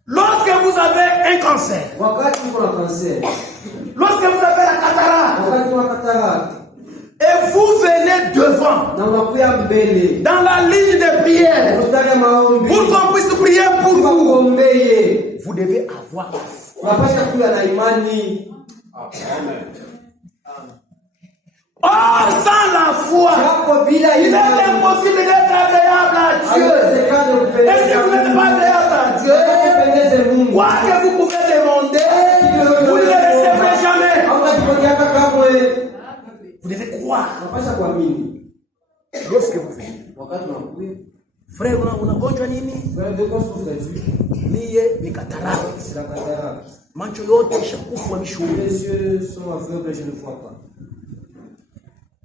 Lorsque vous avez un cancer, Wakati uko na kanser, lorsque vous avez la cataracte, wakati una cataracte, et vous venez devant, na unakuya mbele, dans la ligne de prière, mstari ya maombi, pour qu'on puisse prier pour vous, kuombeye, vous devez avoir la foi. unapasha kuwa na imani. Or, sans la foi, Hapo bila il est imani, impossible d'être agréable à Dieu. haiwezekani Et si vous n'êtes pas agréable à Dieu, kupendeze Mungu. quoi que vous pouvez demander, vous ne le recevrez jamais. Hautakipotea hata kamwe. Vous devez croire. Unapasha kuamini. Lorsque vous venez, Wakati unakuya, frère, unagonjwa nini? frère de consultation, Mie ni cataracte. c'est la cataracte. Macho yote shakufa mishume. Les yeux sont aveugles, je ne vois pas.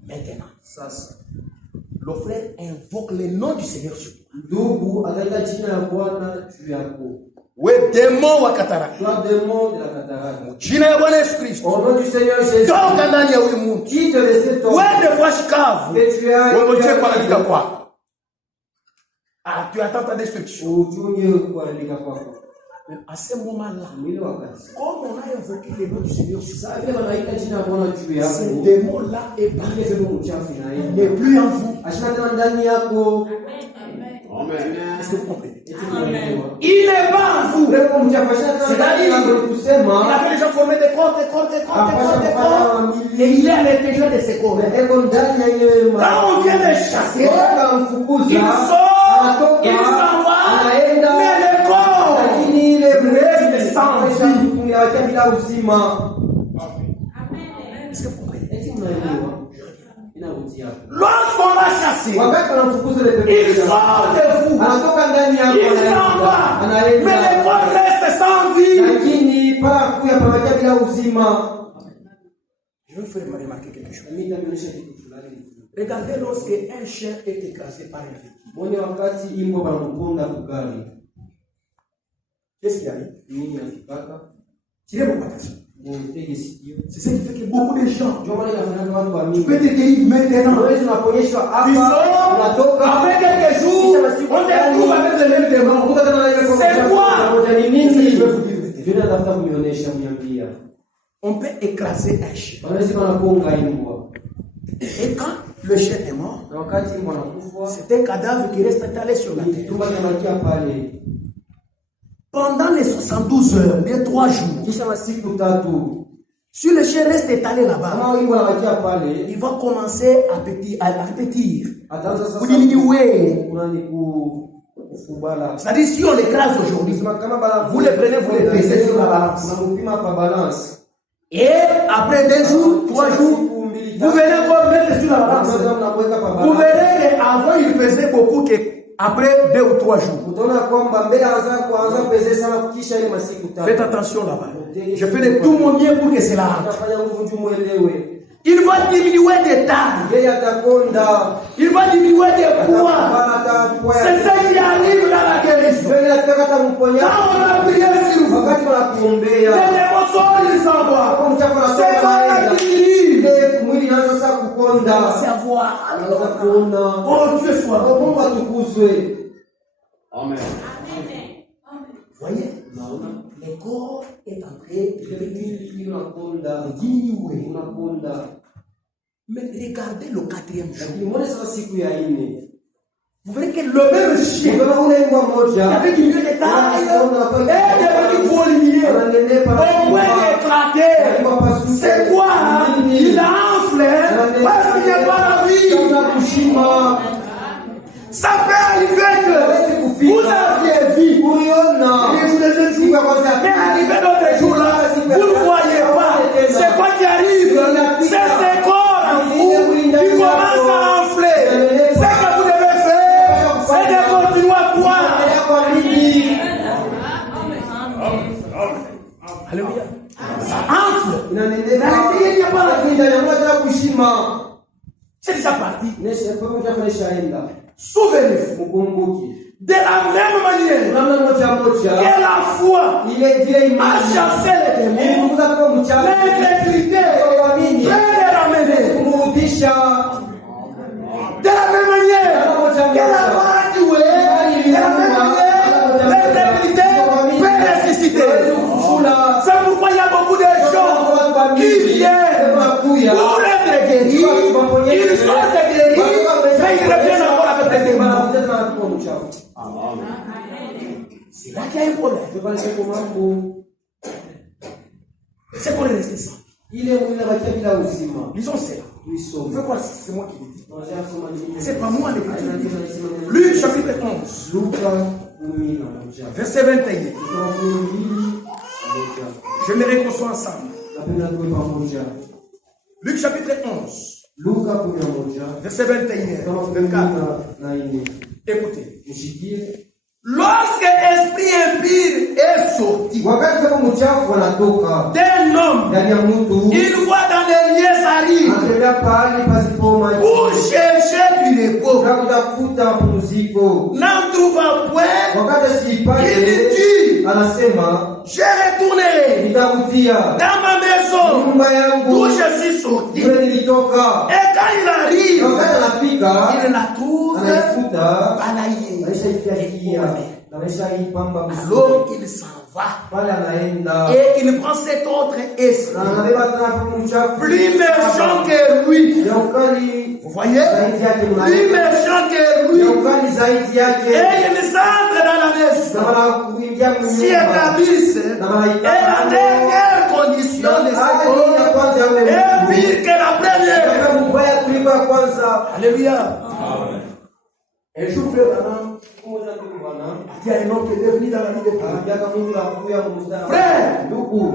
Maintenant, Sasa, le frère invoque le nom du Seigneur sur toi. ndugu ataita jina la Bwana juu yako. Oui, démon wa cataracte. Toi, démon de la cataracte. Jina ya Bwana Yesu Kristo. Au nom du Seigneur Jésus, Toka ndani ya huyu mtu. qui te laisse tomber, Wende kwa shikavu. que tu as Ngojee kwa andika kwako. Ah, tu attends ta destruction. uchunge kuandika kwako. À ce moment-là, Mwili wakati. comme on a invoqué le nom du Seigneur sur Sasa vile wanaita jina la Bwana juu ce yako, démon-là est ile parti. pepo mchafu na Il yeye. n'est plus en vous. Ashina tena ndani yako. Est-ce que vous comprenez? Eti unaelewa. Il n'est pas en vous. Pepo mchafu ashina tena ndani yako Il kusema, avait déjà formé des corps. Et il est à l'intérieur de ces corps. eko ndani ya ile Quand on vient de chasser, Wakamfukuza, il sort, anatoka, il s'en va, anaenda, mais le corps, lakini ile reste sans vie. kuacha bila uzima. Est-ce que vous comprenez? Eti mnaelewa? Inarudia. Lorsqu'on l'a chassé, Wakati wanamfukuza ile pepo il mchafu, sort de vous, anatoka ndani yako, il s'en va, mais anaenda, le corps reste sans vie. lakini para kuya pamoja bila uzima. Je vais vous faire remarquer quelque chose. Mimi nitaonyesha kitu fulani. Regardez lorsque un chien est écrasé par un véhicule. Mwone wakati imbo banamponda kugari. Qu'est-ce qu'il arrive? Nini anataka? Tirez vos attention. Mtege sikio. C'est ça qui fait que beaucoup de gens, Ndio maana inafanya watu wa tu mingi. peux te guérir maintenant. Wewe unaponyeshwa Ils hapa, sont, unatoka après quelques jours, on te trouve avec le même démon. unakuta tena na ile C'est quoi? pamoja ni Qu'est-ce que nini? je veux vous dire? Ndio natafuta kunionyesha mniambia. On peut écraser un chien. Wanaweza wanaponga imbwa. Et quand le chien est mort, Na wakati imbwa anakufa, c'est un cadavre qui reste étalé sur la terre. kitumba kinabakia pale. Pendant les 72 heures, les 3 jours, Kisha masiku tatu, si le chien reste étalé là-bas, kama imbwa anabakia pale, il va commencer à pétir. ataanza sasa Kudiminuer. unani kufubala. C'est-à-dire, si on l'écrase aujourd'hui, Sema kama bala vous le prenez, vous le pesez sur la balance. unampima pa balance. Et après 2 jours, 3 jours, vous venez encore mettre sur la balance. Vous verrez qu'avant il pesait beaucoup, qu'après 2 ou 3 jours. Faites attention là-bas. Je fais de tout mon mieux pour que cela rentre. Il va diminuer des tailles. Il va diminuer des poids. C'est ça qui arrive dans la guérison. Quand on a prié sur vous, les démons sortent, ils s'envoient. C'est pas la guérison. C'est à voir. Oh Dieu soit. Amen. Voyez, le corps est en train de diminuer. Mais regardez le 4e jour. Vous verrez que le même chien qui avait diminué les tailles est devenu volumineux au point d'éclater. C'est quoi? Il a enflé parce qu'il n'y a pas la vie. Ça peut arriver que vous aviez vu. Et je vous ai dit, Alléluia. Ça enfle. C'est déjà parti. Souvenez-vous. De la même manière que la foi a chassé les démons, l'intégrité peut les ramener. De la même manière que la foi a tué, de la même manière l'intégrité peut ressusciter. C'est pourquoi il y a beaucoup de gens qui viennent pour être guéris, ils sont guéris, mais ils reviennent encore avec des démons. C'est là qu'il y a un problème. C'est pour rester ça. Lisons cela. Fais quoi? C'est moi qui le dis. C'est pas moi l'écriture. Luc chapitre 11. Verset 21. J'aimerais qu'on soit ensemble. Luc chapitre 11. Verset 21. 24. Écoutez. Lorsque l'esprit impur est sorti d'un homme, il voit dans les lieux arides pour chercher du repos. N'en trouvant point, il dit, je retournerai dans ma maison d'où je suis sorti. Et quand il arrive, il la trouve balayée. Alors il s'en va et il prend cet autre esprit plus méchant que lui. Vous voyez, plus méchant que lui, et il s'entre dans la maison, s'y établissent, et la dernière condition de ce corps est pire que la première. Alléluia. Un jour, frère Branham, il y a un homme qui est devenu dans la vie de Dieu. Frère,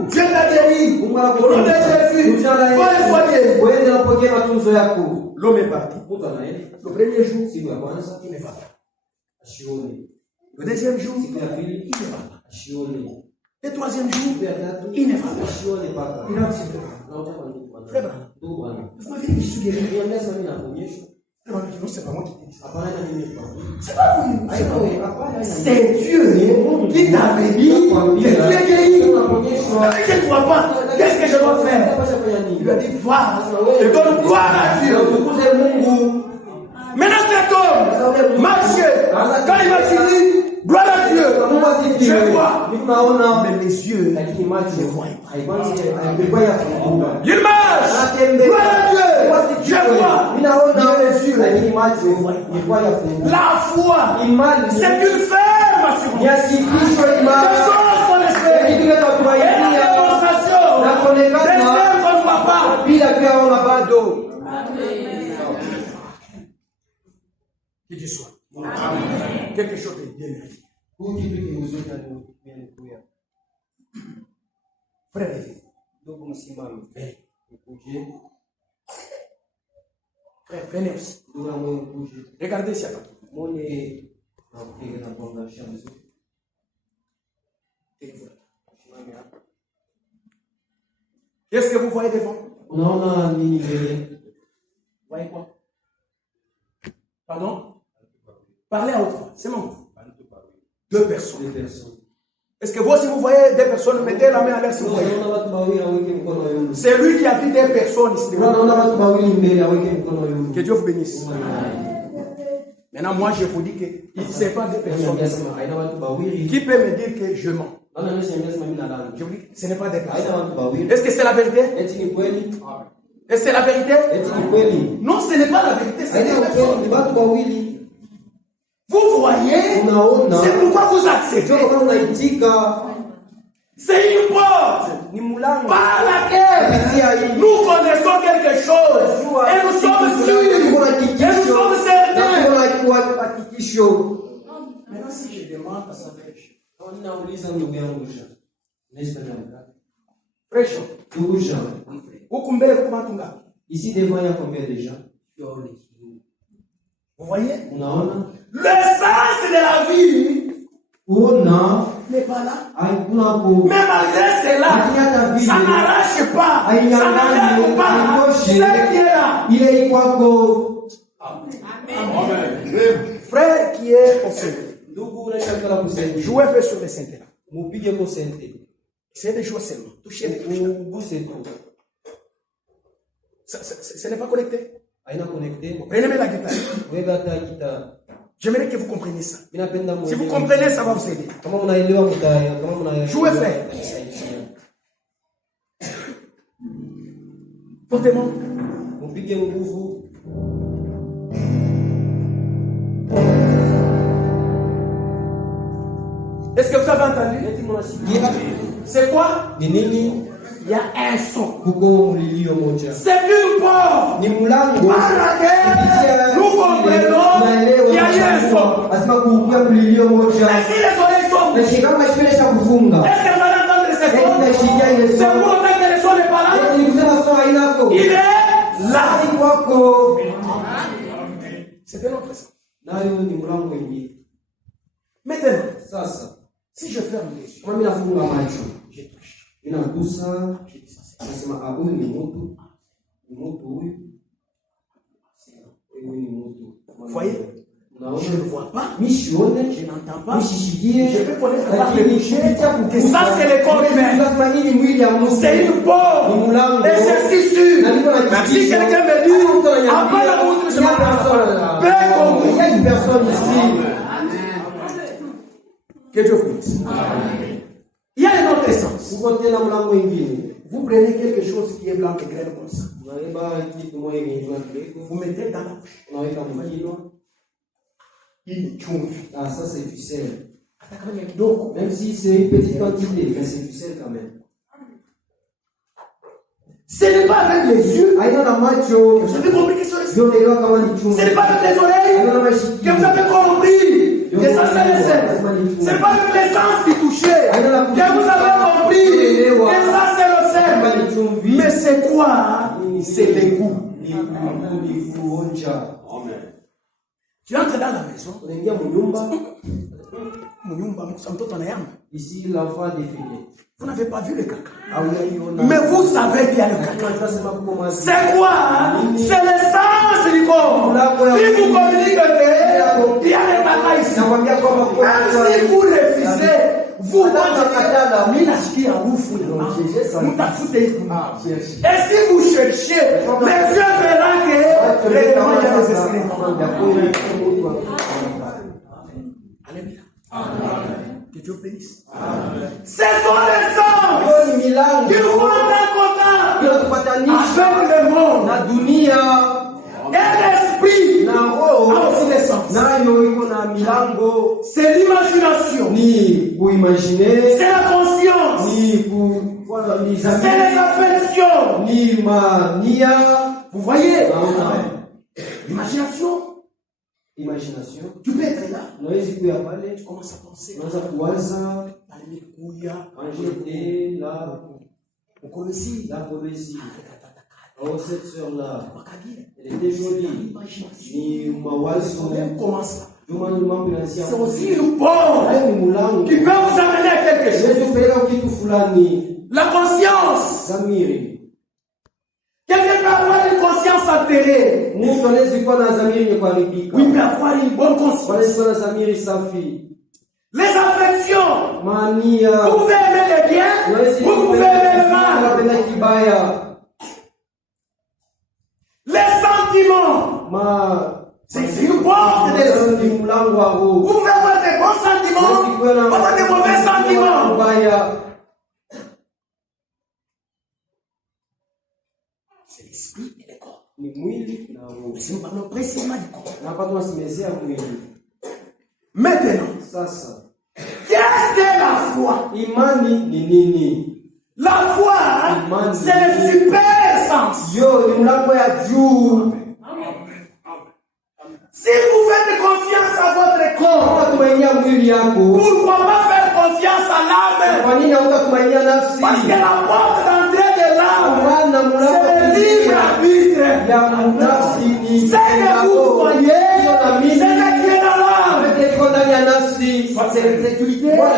Dieu t'a guéri. Au nom de Jésus, l'homme est parti. Le premier jour, il ne va pas. Le deuxième jour, il ne va pas. Le troisième jour, il ne va pas. Il a dit, frère Branham, vous m'avez dit que je suis guéri. Non, c'est pas moi qui dis ça. C'est pas vous. C'est Dieu qui t'avait dit que tu es guéri. Je ne vois pas. Qu'est-ce que je dois faire? Il lui a dit, va et donne gloire à Dieu. Maintenant cet homme marchait. Quand il m'a fini, gloire à Dieu. Je vois. Mais mes yeux ne voient pas. Il marche. Gloire à Dieu. Je vois. La foi, c'est une ferme assurance. Des choses qu'on espère. Et des démonstrations. Des choses qu'on ne voit pas. Qu'il Dieu soit. Quelque chose de bien mérité. Frère, frère, venez aussi. Regardez ça. Qu'est-ce que vous voyez devant? Non, Vous voyez quoi? Pardon? Parlez à haute voix. C'est mon. Deux personnes. Est-ce que vous aussi vous voyez des personnes? Mettez la main à l'air si vous voyez. C'est lui qui a vu des personnes ici. Que Dieu vous bénisse. Maintenant, moi je vous dis que il ne sait pas des personnes. Qui peut me dire que je mens? Je vous dis que ce n'est pas des personnes. Est-ce que c'est la vérité? Est-ce que c'est la vérité? Non, ce n'est pas la vérité. C'est des personnes. Vous voyez, c'est pourquoi vous acceptez. C'est une porte par laquelle nous connaissons quelque chose et nous sommes sûrs et nous sommes certains. Maintenant, si je demande à sa fraîche, ici devant il y a combien de gens? Vous voyez? Le sens de la vie n'est pas là. haikuna Mais malgré cela, ça n'arrache pas, ça n'enlève pas ce qui est là. ile ikwako. Frère qui est au centre, Ndugu unashakala kusenti. jouez un peu sur le centre. Mupige kusenti. C'est des joueurs seulement. Touchez les touches. Uguse tu. Ce n'est pas connecté. Haina connecté. Prenez la guitare. Wewe hata guitar. J'aimerais que vous compreniez ça. Ninapenda Si vous comprenez, ça va vous aider. Kama mnaelewa mtaya, kama mnaelewa. Jouez frère. Fortement. Mupige nguvu. Est-ce que vous avez entendu? C'est quoi? Ni nini? Il y a un son. Kuko mlilio moja. C'est une porte. Ni mlango. Par laquelle nous comprenons qu'il y a eu un son. Lazima kuukia mlilio moja. Mais si les oreilles sont Na shikama shule cha kufunga. est-ce que vous allez entendre ce son? C'est pour autant que le son n'est pas là. Ni kusema sawa hainako. Il est là. Si kwako. C'est un autre son. Nayo ni mlango mwingine. Maintenant, Sasa, si je ferme les yeux, kama mimi nafunga macho, je touche. ninagusa, nasema huyu ni mtu. Ni mtu huyu. Huyu ni mtu. Vous voyez? Je ne vois pas. Mishione, Je n'entends pas. mishishikie. Je peux connaître par Lakini les toucher kupitia que ça c'est le corps humain. Lazima hii ni mwili ya Mungu. C'est une porte. Ni mlango. Et je suis sûr. Même si quelqu'un me dit, après la montre, je m'en Il y a une personne ici. Que Dieu vous bénisse. Il y a un autre sens. Uko tena mlango mwingine. Vous prenez quelque chose qui est blanc et grêle comme ça. Unabeba kitu moja kingine kidogo. Vous mettez dans la bouche. Unaweka mkinywa. Il chumvi. Ah, ça c'est du sel. Hata kama ni kidogo. Même si c'est une petite quantité, mais c'est du sel quand même. Ce n'est pas avec les yeux. Haina na macho. Vous avez compris que c'est le Ndio unaelewa kama ni chumvi. Ce n'est pas avec les oreilles que vous avez compris que ça c'est le sel. Ce n'est pas avec les sens qui touchaient que vous avez compris que ça c'est le sel. Mais c'est quoi? C'est le goût. Ni kuonja. Tu entres dans la maison. Unaingia mnyumba. Mnyumba mtoto anayamba. Ici l'enfant a défilé. Vous n'avez pas vu le caca. Hauiona. Mais vous savez qu'il y a le caca. Tunasema kama C'est quoi? C'est l'essence du corps. Si vous communiquez qu'il y a le caca ici. nakwambia kwamba Même si vous refusez, vous mnashikia ufu mtafute. Et si vous cherchez, les yeux verront que réellement il y a des esprits. Alléluia. Que Dieu bénisse. Ce sont les hommes qui font un contact avec le monde. na dunia Et l'esprit na a roho aussi des sens. nayo iko na milango. C'est l'imagination. Ni kuimaginer, C'est la conscience. ni kufuata ni C'est les affections. ni mania. Vous voyez? Naona L'imagination. imagination. Tu peux être là. Unaweza kuya pale, Tu commences à penser. unaweza kuwaza Alléluia. manger la Ukolesi. la poésie. Oh, cette sœur-là, elle était jolie. Ni mawazo. Comment ça? C'est aussi une porte qui peut vous amener à quelque chose. La conscience. Zamiri. Quelqu'un peut avoir une conscience altérée. Mtu anaweza kuwa na zamiri yenye kuharibika. Oui, il peut avoir une bonne conscience. Anaweza kuwa na zamiri safi. Les affections. Mania. Vous pouvez aimer le bien, vous pouvez aimer le mal. Unapenda kibaya. Les sentiments. C'est une porte de l'esprit. Ni mlango wa roho. Vous pouvez avoir des bons sentiments, pas des mauvais sentiments. Mbaya. C'est l'esprit et le corps. Ni mwili na roho. Mais si nous parlons précisément du corps. Na hapa tunasemezea mwili. Maintenant, Sasa, qu'est-ce que la foi? imani ni nini? La foi, c'est le super sens. Yo, ni mlango ya juu. Si vous faites confiance à votre corps, Kama tumainia mwili yako, pourquoi pas faire confiance à l'âme? kwa nini hautatumainia nafsi? Parce que la porte d'entrée de l'âme, Maana mlango c'est le libre arbitre. ya nafsi ni C'est que vous croyez, c'est ce qui est dans l'âme. iko ndani ya nafsi. soit c'est l'incrédulité, soit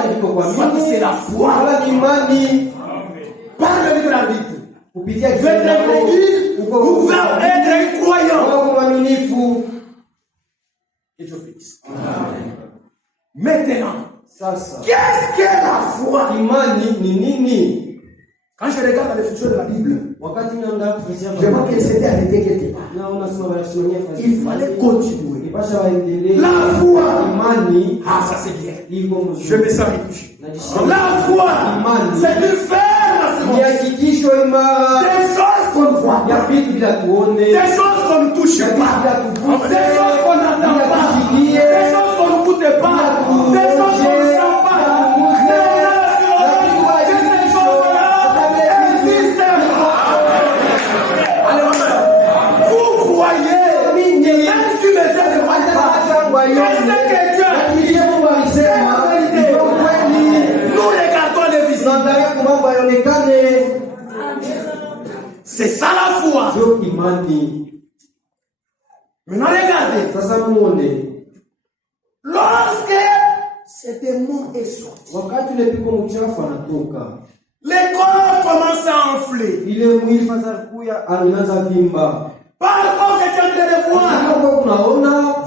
c'est la foi. Par le libre arbitre. Vous pouvez être incrédule ou être incroyant. Et je bénisse. Maintenant, qu'est-ce qu'est la foi? Quand je regarde les fonctions de la Bible, je vois qu'elle s'était arrêtée quelque part. Il fallait continuer. La foi, ah ça c'est bien. Je me sens riche. La foi, c'est de faire des choses qu'on ne voit pas, des choses qu'on ne touche pas, des choses qu'on n'entend pas, des choses qu'on ne goûte pas, des choses qu'on ne sent pas. C'est ça la foi. Maintenant regardez. Lorsque ce démon est sorti, les corps commencent à enfler. Par contre, c'est en train de voir.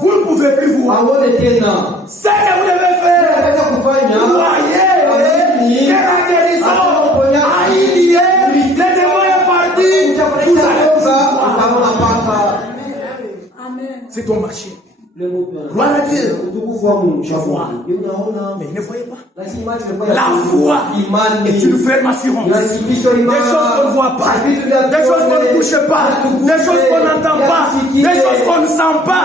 Vous ne pouvez plus voir. Ce que vous devez faire, voyez que la guérison a eu lieu, le démon est parti. C'est ton marché. Gloire à Dieu. Je vois. Mais il ne voyait pas. La foi est une ferme assurance. Des choses qu'on ne voit pas. Des choses qu'on ne touche pas. Des choses qu'on n'entend pas. Des choses qu'on ne sent pas.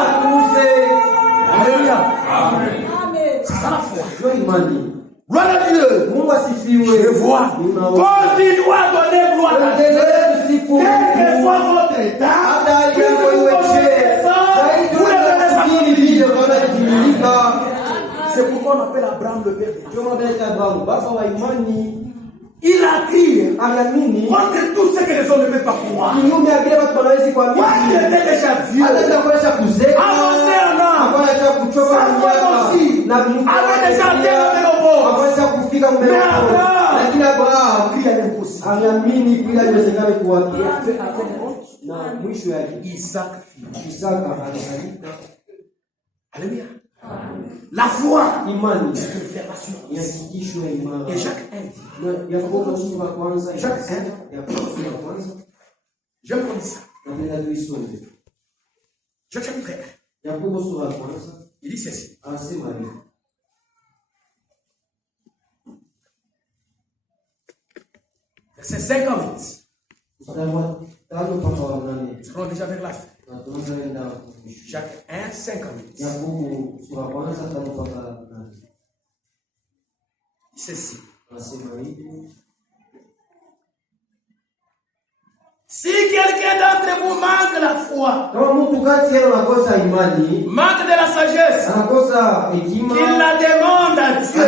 Alléluia. C'est ça la foi. Gloire à Dieu. Je vois. Continuez à donner gloire à Dieu. Quel que soit votre état, que vous c'est pourquoi on appelle Abraham le père. Il a crié contre tout ce que les hommes ne peuvent pas croire. Quand il était déjà vieux, avancé en âme, sa foi aussi, avait déjà atteint le bord. Mais Abraham crie à l'impossible. Isaac. Alléluia. La foi, c'est une ferme assurance. Et Jacques 1 dit, Jacques 1, je prends ça. Jacques chapitre 1, il dit ceci. Verset 58. Nous serons déjà vers la fin. Jacques 1, 58. Ceci. Si quelqu'un d'entre vous manque la foi, manque de la sagesse, qu'il la demande à Dieu,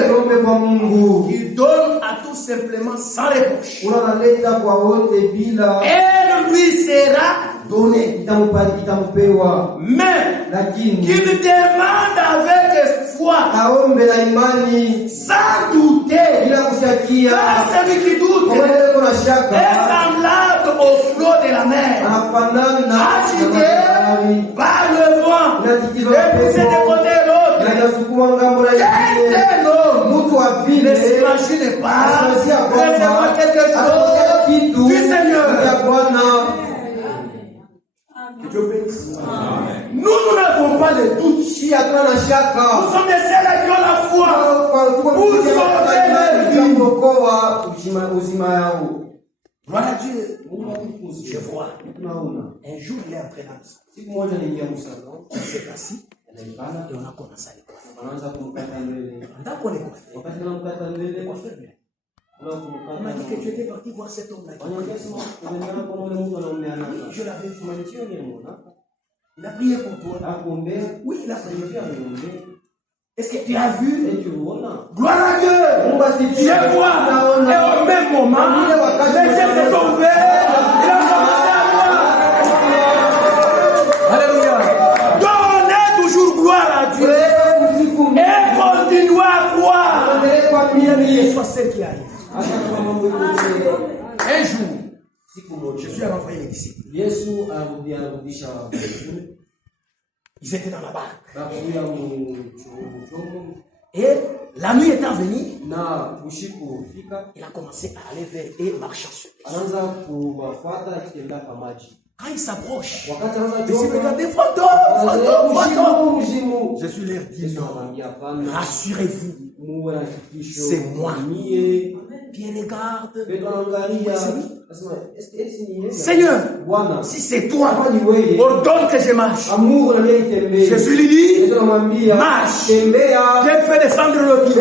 qu'il donne à tout simplement sans reproche. Elle lui sera donnée. Mais qu'il demande avec foi, sans douter, car celui qui doute est semblable au flot de la mer, agité par le vent et poussé de côté et l'autre. Quel homme ne s'imagine pas recevoir quelque chose du Seigneur. Que Dieu bénisse. Nous n'avons pas de doute. Nous sommes des seuls qui ont la foi pour sauver leur vie. Gloire à Dieu. Je vois. Un jour, il est entré dans le salon. Il s'est assis et on a commencé à l'écouter. Pendant qu'on écoutait, on m'a dit que tu étais parti voir cet homme-là. Je l'avais vu. Il a prié pour toi. Oui, il a prié. Est-ce que tu as vu? Gloire à Dieu. Je vois. Et au même moment, les yeux se sont ouverts. Il a commencé à voir. Alléluia. Donnez toujours gloire à Dieu. Et continuez à quelle soit celle qui arrive. Un jour, Jésus a envoyé les disciples. Ils étaient dans la barque. Et la nuit étant venue, il a commencé à aller vers eux et marchant sur eux. Quand il s'approche, ils se regardent, fantôme. Jésus leur dit, rassurez-vous, c'est moi. Pierre regarde. Seigneur, si c'est toi, ordonne que je marche. Jésus lui dit, marche. Viens faire descendre l'autre. Il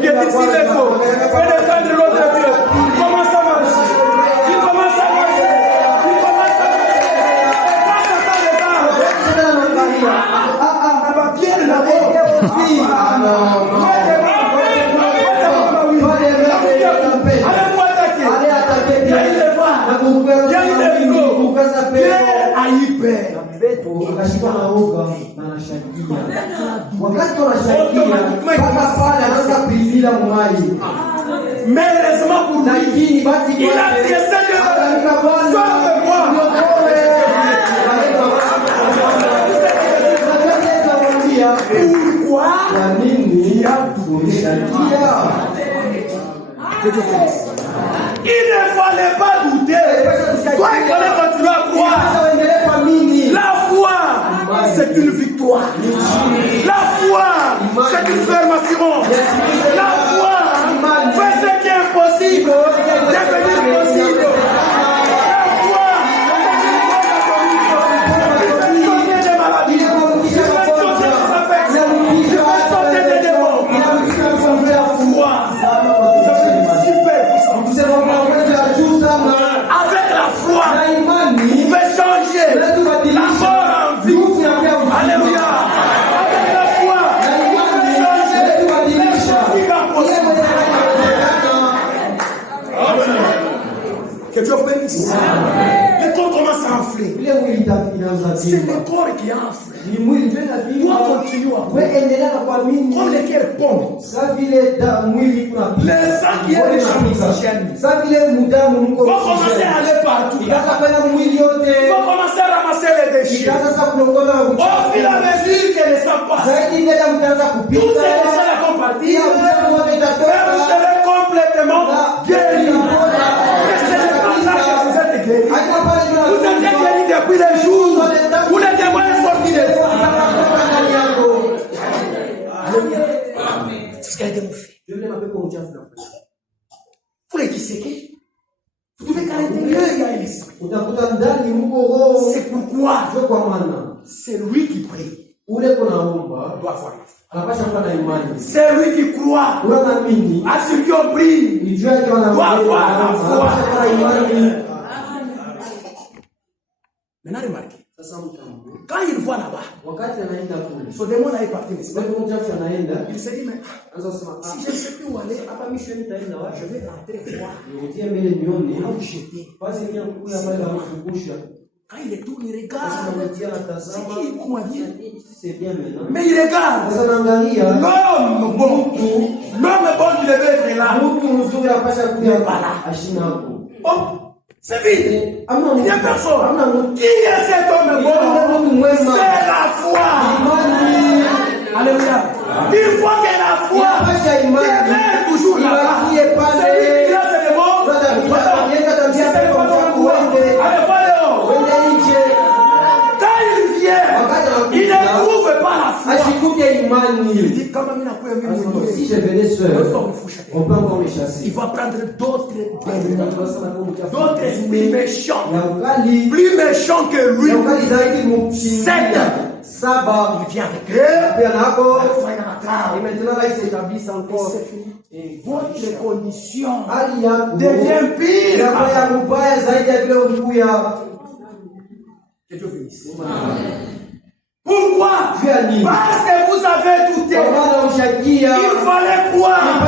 vient dire, s'il le faut, fais descendre l'autre. Il commence à marcher. Il commence à marcher. Il commence à marcher. Pas Pierre là-bas. Mais heureusement pour lui, il a dit Seigneur, sauve-moi. Pourquoi il a il ne fallait pas douter. Toi, il fallait continuer à croire. La foi, c'est une victoire. La foi, c'est une fermeture. La foi, fait ce qui est impossible devenir possible. La foi, c'est une sauter des maladies. Je vais sauter des affections. Je vais sauter des démons. La foi. Avec la foi, vous pouvez changer la mort en vie. Alléluia. Avec la foi, vous pouvez changer les choses impossibles. Que Dieu vous bénisse. Le corps commence à enfler. C'est le corps qui enfle. Toi, continue à croire. Comme le cœur pompe. Le sang qui est déjà oxygène. Faut commencer à aller partout. Faut commencer à ramasser les déchets. Au fur et à mesure que le sang passe, tous ces déchets vont partir. Et vous serez complètement guéris. C'est pas ça que vous êtes guéris. Vous êtes guéris depuis les jours où les démons sont sortis de vous. C'est ce qu'elle a dit mon fils. Vous les disséquez. Vous trouvez qu'à l'intérieur, il y a un esprit. C'est pourquoi c'est lui qui prie. Doit avoir la foi. C'est lui qui croit. À celui qui prie. Doit avoir la foi. Maintenant, remarquez. Quand il voit là-bas, son démon est parti. Il s'est dit, mais si je ne sais plus où aller, je vais rentrer voir. Là où j'étais. Quand il est tout, il regarde. C'est qui il m'a dit? Mais il regarde. L'homme bon qui devait être là. Il n'est pas là. Oh, c'est vide. Il n'y a personne. Qui est cet homme bon? C'est la foi. Alléluia. Une fois que la foi est toujours là-bas, c'est lui qui a ses démons. Quand il vient, il ne trouve pas la foi. Il dit, si je venais seul, on peut encore me chasser. Il va prendre d'autres esprits méchants, plus méchants que lui. 7. Il vient avec eux. Et maintenant là, il s'établit encore. Et votre condition devient pire. Que Dieu bénisse. Pourquoi? Parce que vous avez douté. Il fallait croire.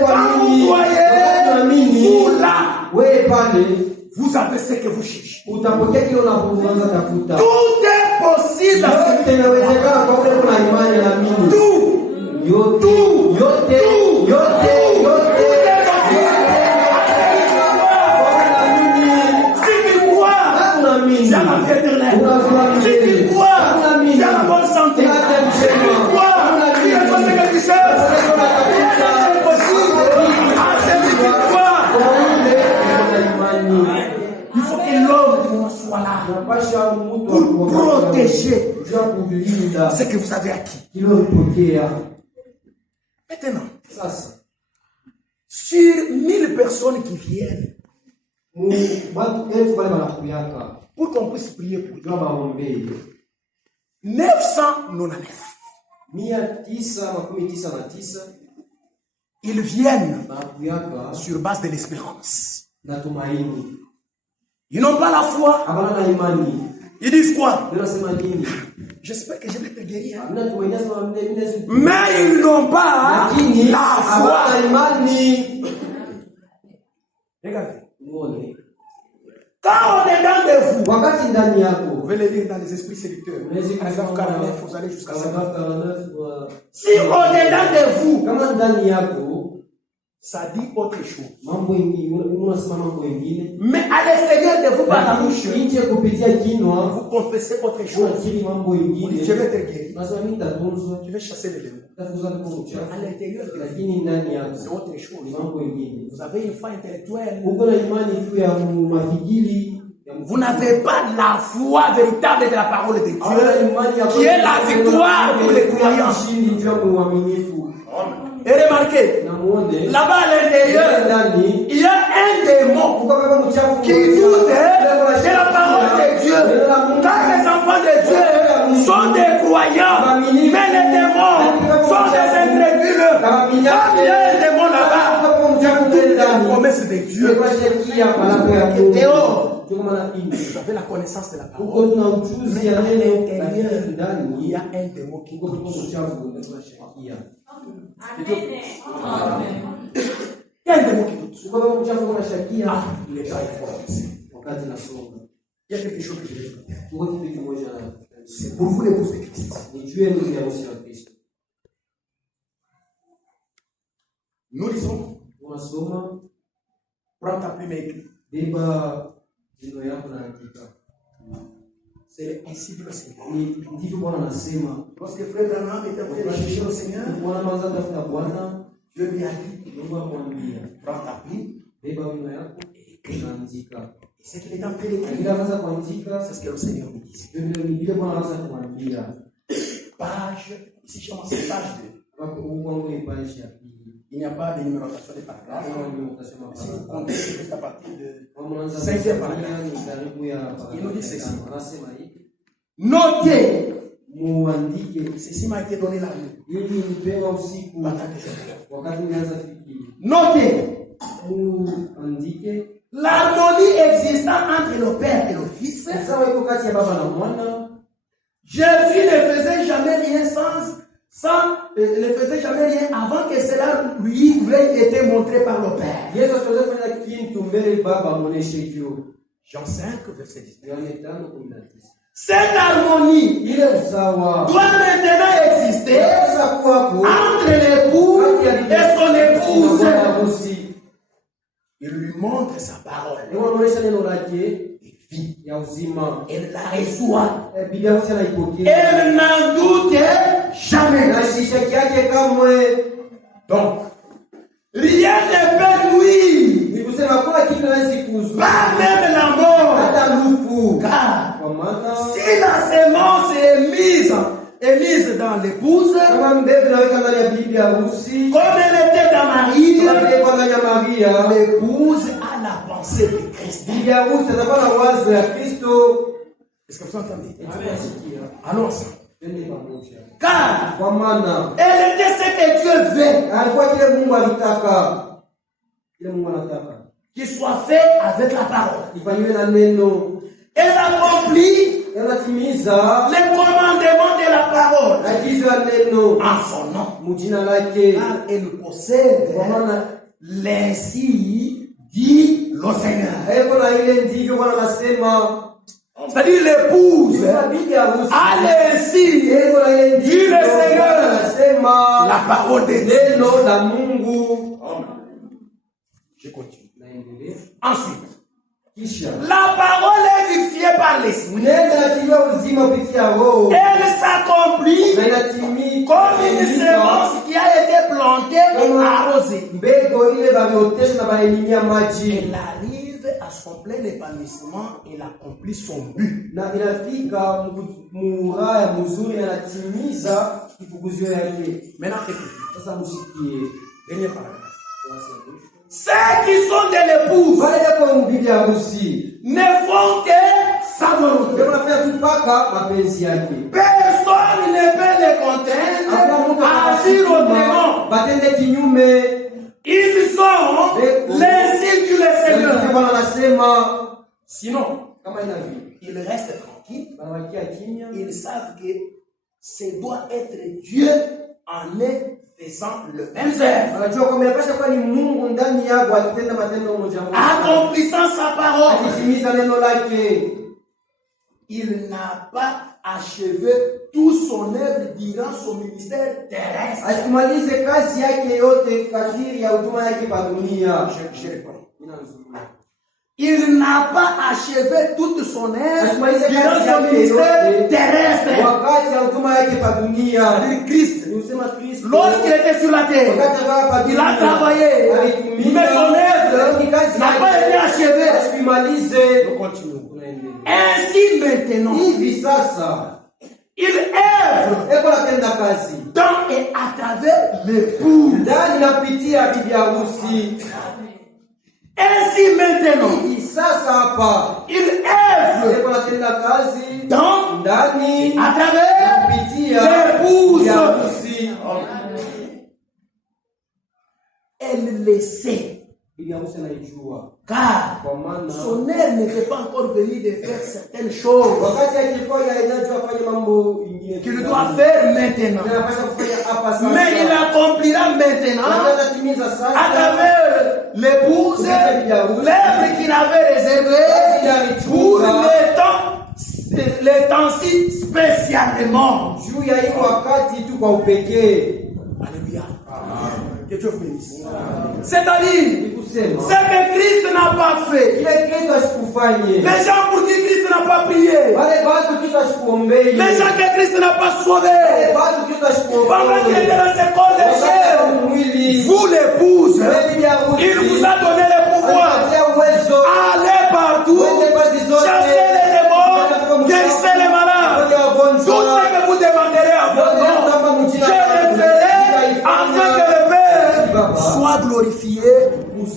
Quand vous croyez, vous là, vous avez ce que vous cherchez. Tout est possible. Tout. ce que vous avez acquis. Maintenant, sur 1000 personnes qui viennent, pour qu'on puisse prier pour eux, 999, ils viennent sur base de l'espérance. Ils n'ont pas la foi. Ils disent quoi? J'espère que je vais te guérir. Mais ils n'ont pas la foi. Regardez. Quand on est dans de vous, vous pouvez le lire dans les esprits séducteurs. Paragraphe 49, vous allez jusqu'à 49. Si on est dans de vous, ça dit autre chose. Mais à l'extérieur de vous, par la bouche, vous confessez autre chose. Vous dites, je vais te guérir. Tu vais chasser les démons. À l'intérieur de la vie, c'est autre chose. Vous avez une foi intellectuelle. Vous n'avez pas la foi véritable de la parole de Dieu, qui est la victoire pour les croyants. Et remarquez, là-bas à l'intérieur, il y a un démon qui doute de la parole de Dieu. Car les enfants de Dieu sont des croyants, mais les démons sont des incrédules. Quand il y a un démon là-bas, la promesse de Dieu. Théo, vous avez la connaissance de la parole. Mais à l'intérieur, il y a un démon qui doute. Amen. Il y a un démon qui doute. Il est pas fort. Il y a quelque chose que je vais dire. C'est pour vous l'épouse de Christ. Nous lisons. Prends ta plume et écris. C'est ainsi dit le Seigneur. Lorsque frère Branham était en train de chercher le Seigneur, Dieu lui a dit, prends ta plume et écris. Et ce qu'il est en train d'écrire, c'est ce que le Seigneur me dit. Page, ici je commence page 2. Il n'y a pas de numérotation des paragraphes. Si vous comptez juste à partir de 5e paragraphe, il nous dit ceci. Notez, ceci m'a été donné la nuit. Notez, l'harmonie existant entre le Père et le Fils. Jésus ne faisait jamais rien ne faisait jamais rien avant que cela lui ait été montré par le Père. Jean 5, verset 19. Cette harmonie doit maintenant exister entre l'époux et son épouse. Il lui montre sa parole. Elle la reçoit. Elle n'en doute jamais. Donc, rien ne peut nuire. Pas même la mort. Car si la semence est mise dans l'épouse, comme elle était dans Marie, l'épouse a la pensée de Christ. Est-ce que vous entendez? Alors ça. Car elle était ce que Dieu veut. Qu'il soit fait avec la parole. Elle accomplit les commandements de la parole en son nom. Car elle possède l'ainsi dit le Seigneur. C'est-à-dire l'épouse a l'ainsi dit le Seigneur. La parole de Dieu. Je continue. Ensuite, la parole est vivifiée par l'esprit. Elle s'accomplit comme une semence qui a été plantée et arrosée. Elle arrive à son plein épanouissement, il accomplit son but. Na inafika muraya mzuri na natimiza kifukuzio yake. Maintenant, écoutez. Sasa msikie. Dernier paragraphe. Ceux qui sont de l'épouse ne font que sa volonté. Personne ne peut les contraindre à agir autrement. Ils sont les signes du Seigneur. Sinon, ils restent tranquilles. Ils savent que ce doit être Dieu en eux faisant le même œuvre. Accomplissant sa parole. Il n'a pas achevé tout son œuvre durant son ministère terrestre. Je réponds. Il n'a pas achevé toute son œuvre durant son ministère terrestre. Christ, lorsqu'il était sur la terre, il a travaillé, mais son œuvre n'a pas été achevée. Nous continuons. Ainsi maintenant, il œuvre dans et à travers l'épouse. Ainsi maintenant, il œuvre dans à travers l'épouse. Elle le sait. Car son air n'était pas encore venu de faire certaines choses qu'il doit faire maintenant. Mais il accomplira maintenant à travers l'épouse l'œuvre qu'il avait réservé pour les temps-ci spécialement. Alléluia. Que Dieu bénisse. C'est-à-dire, ce que Christ n'a pas fait, les gens pour qui Christ n'a pas prié, les gens que Christ n'a pas sauvés, pendant qu'il était dans ses corps de chair, vous l'épouse, il vous a donné le pouvoir. Allez partout, chassez les démons, guérissez les malades. Tout ce que vous demanderez à votre nom, je le ferai afin que le Père soit glorifié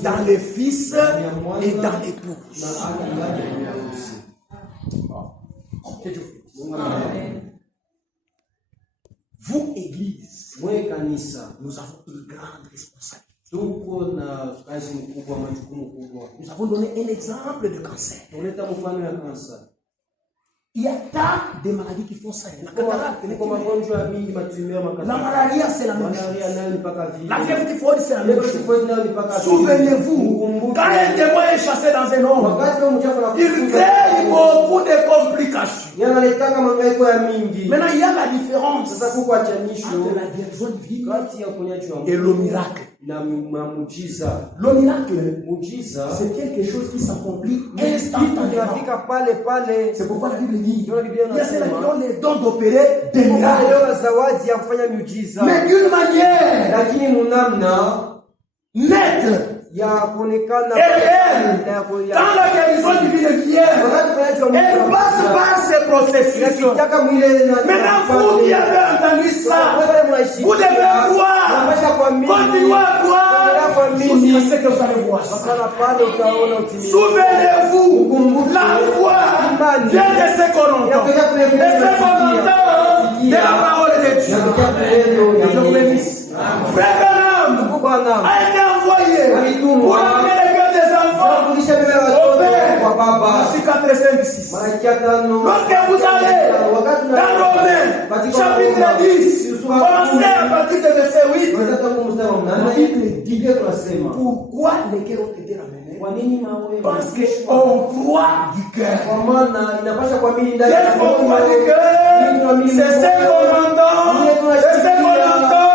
dans le Fils et dans l'épouse. Vous, Église, nous avons une grande responsabilité. Nous avons donné un exemple de cancer. Il y a tant de maladies qui font ça. La malaria, c'est la même chose. La fièvre typhoïde, c'est la même chose. Souvenez-vous, quand un démon est chassé dans un homme, il crée beaucoup de complications. Maintenant, il y a la différence entre la guérison divine et le miracle. Le miracle, c'est quelque chose qui s'accomplit instantanément. C'est pourquoi la Bible dit, il y a ceux qui ont les dons d'opérer des miracles. Mais d'une manière nette et réelle, quand la guérison divine vient, elle passe par ces processus. Maintenant, vous qui avez entendu ça, vous devez croire, continuez à croire jusqu'à ce que vous allez voir ça. Souvenez-vous, la foi vient de ce qu'on entend. De ce qu'on entend de la parole de Dieu. Je vous bénisse. Frère Branham a été envoyé pour amener les cœurs des enfants au Père. Matthieu 4, 5, 6. Lorsque vous allez dans Romains, chapitre 10, commencez à partir de verset 8, la Bible dit pourquoi les cœurs ont été ramenés. Parce qu'on croit du cœur. Qu'est-ce qu'on croit du cœur? C'est ce qu'on entend. C'est ce qu'on entend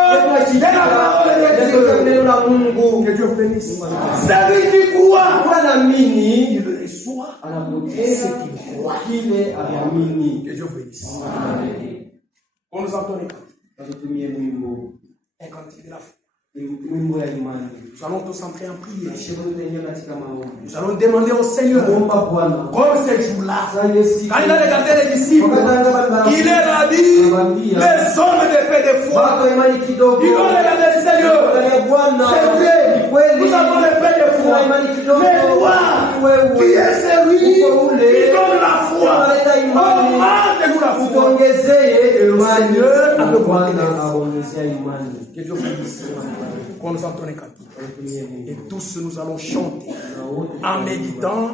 de la parole de Dieu. Que Dieu bénisse. Celui qui croit, il reçoit ce qu'il croit. Que Dieu bénisse. On nous entend les cantiques. Un cantique de la foi. Nous allons tous entrer en prière. Nous allons demander au Seigneur, comme ces jours-là, quand il a regardé les disciples, il leur a dit, les hommes de paix de foi, ils ont regardé le Seigneur, c'est vrai, nous avons le paix de foi, mais toi, qui est celui qui donne la foi, augmente-nous la foi. Le Seigneur a besoin que Dieu bénisse. Quand nous entendons les cantiques, et tous nous allons chanter en méditant,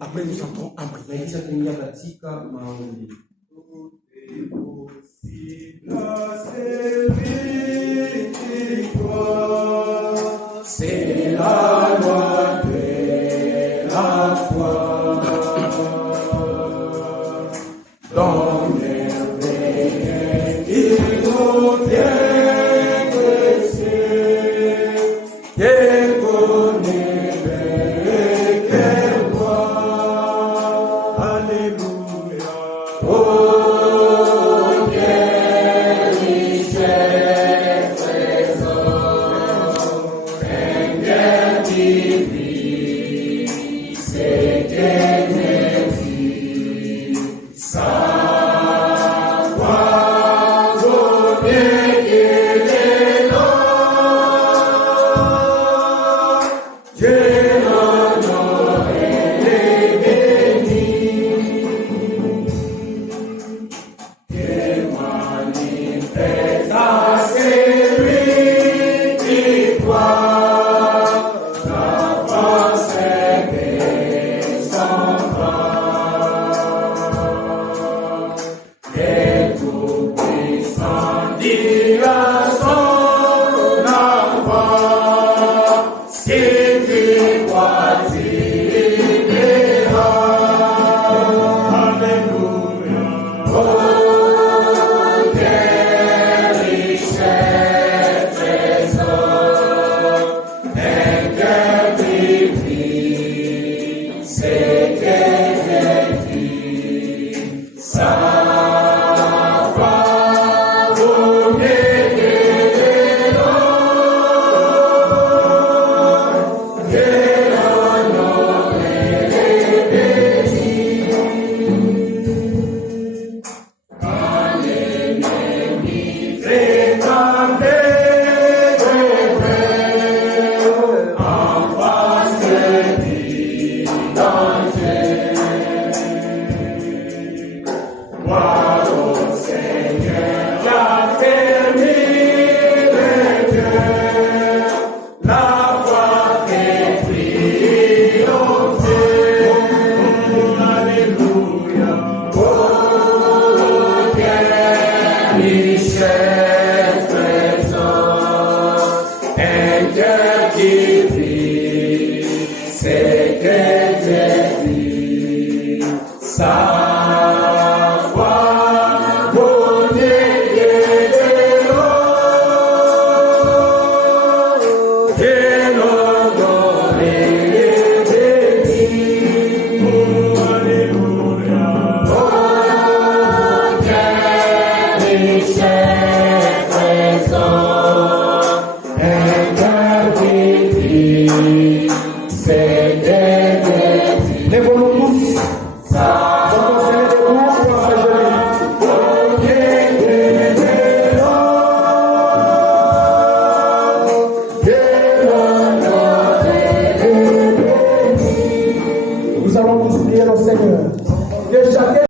après nous entrons en prière. C'est la loi de la foi dans merveille qui nous vient.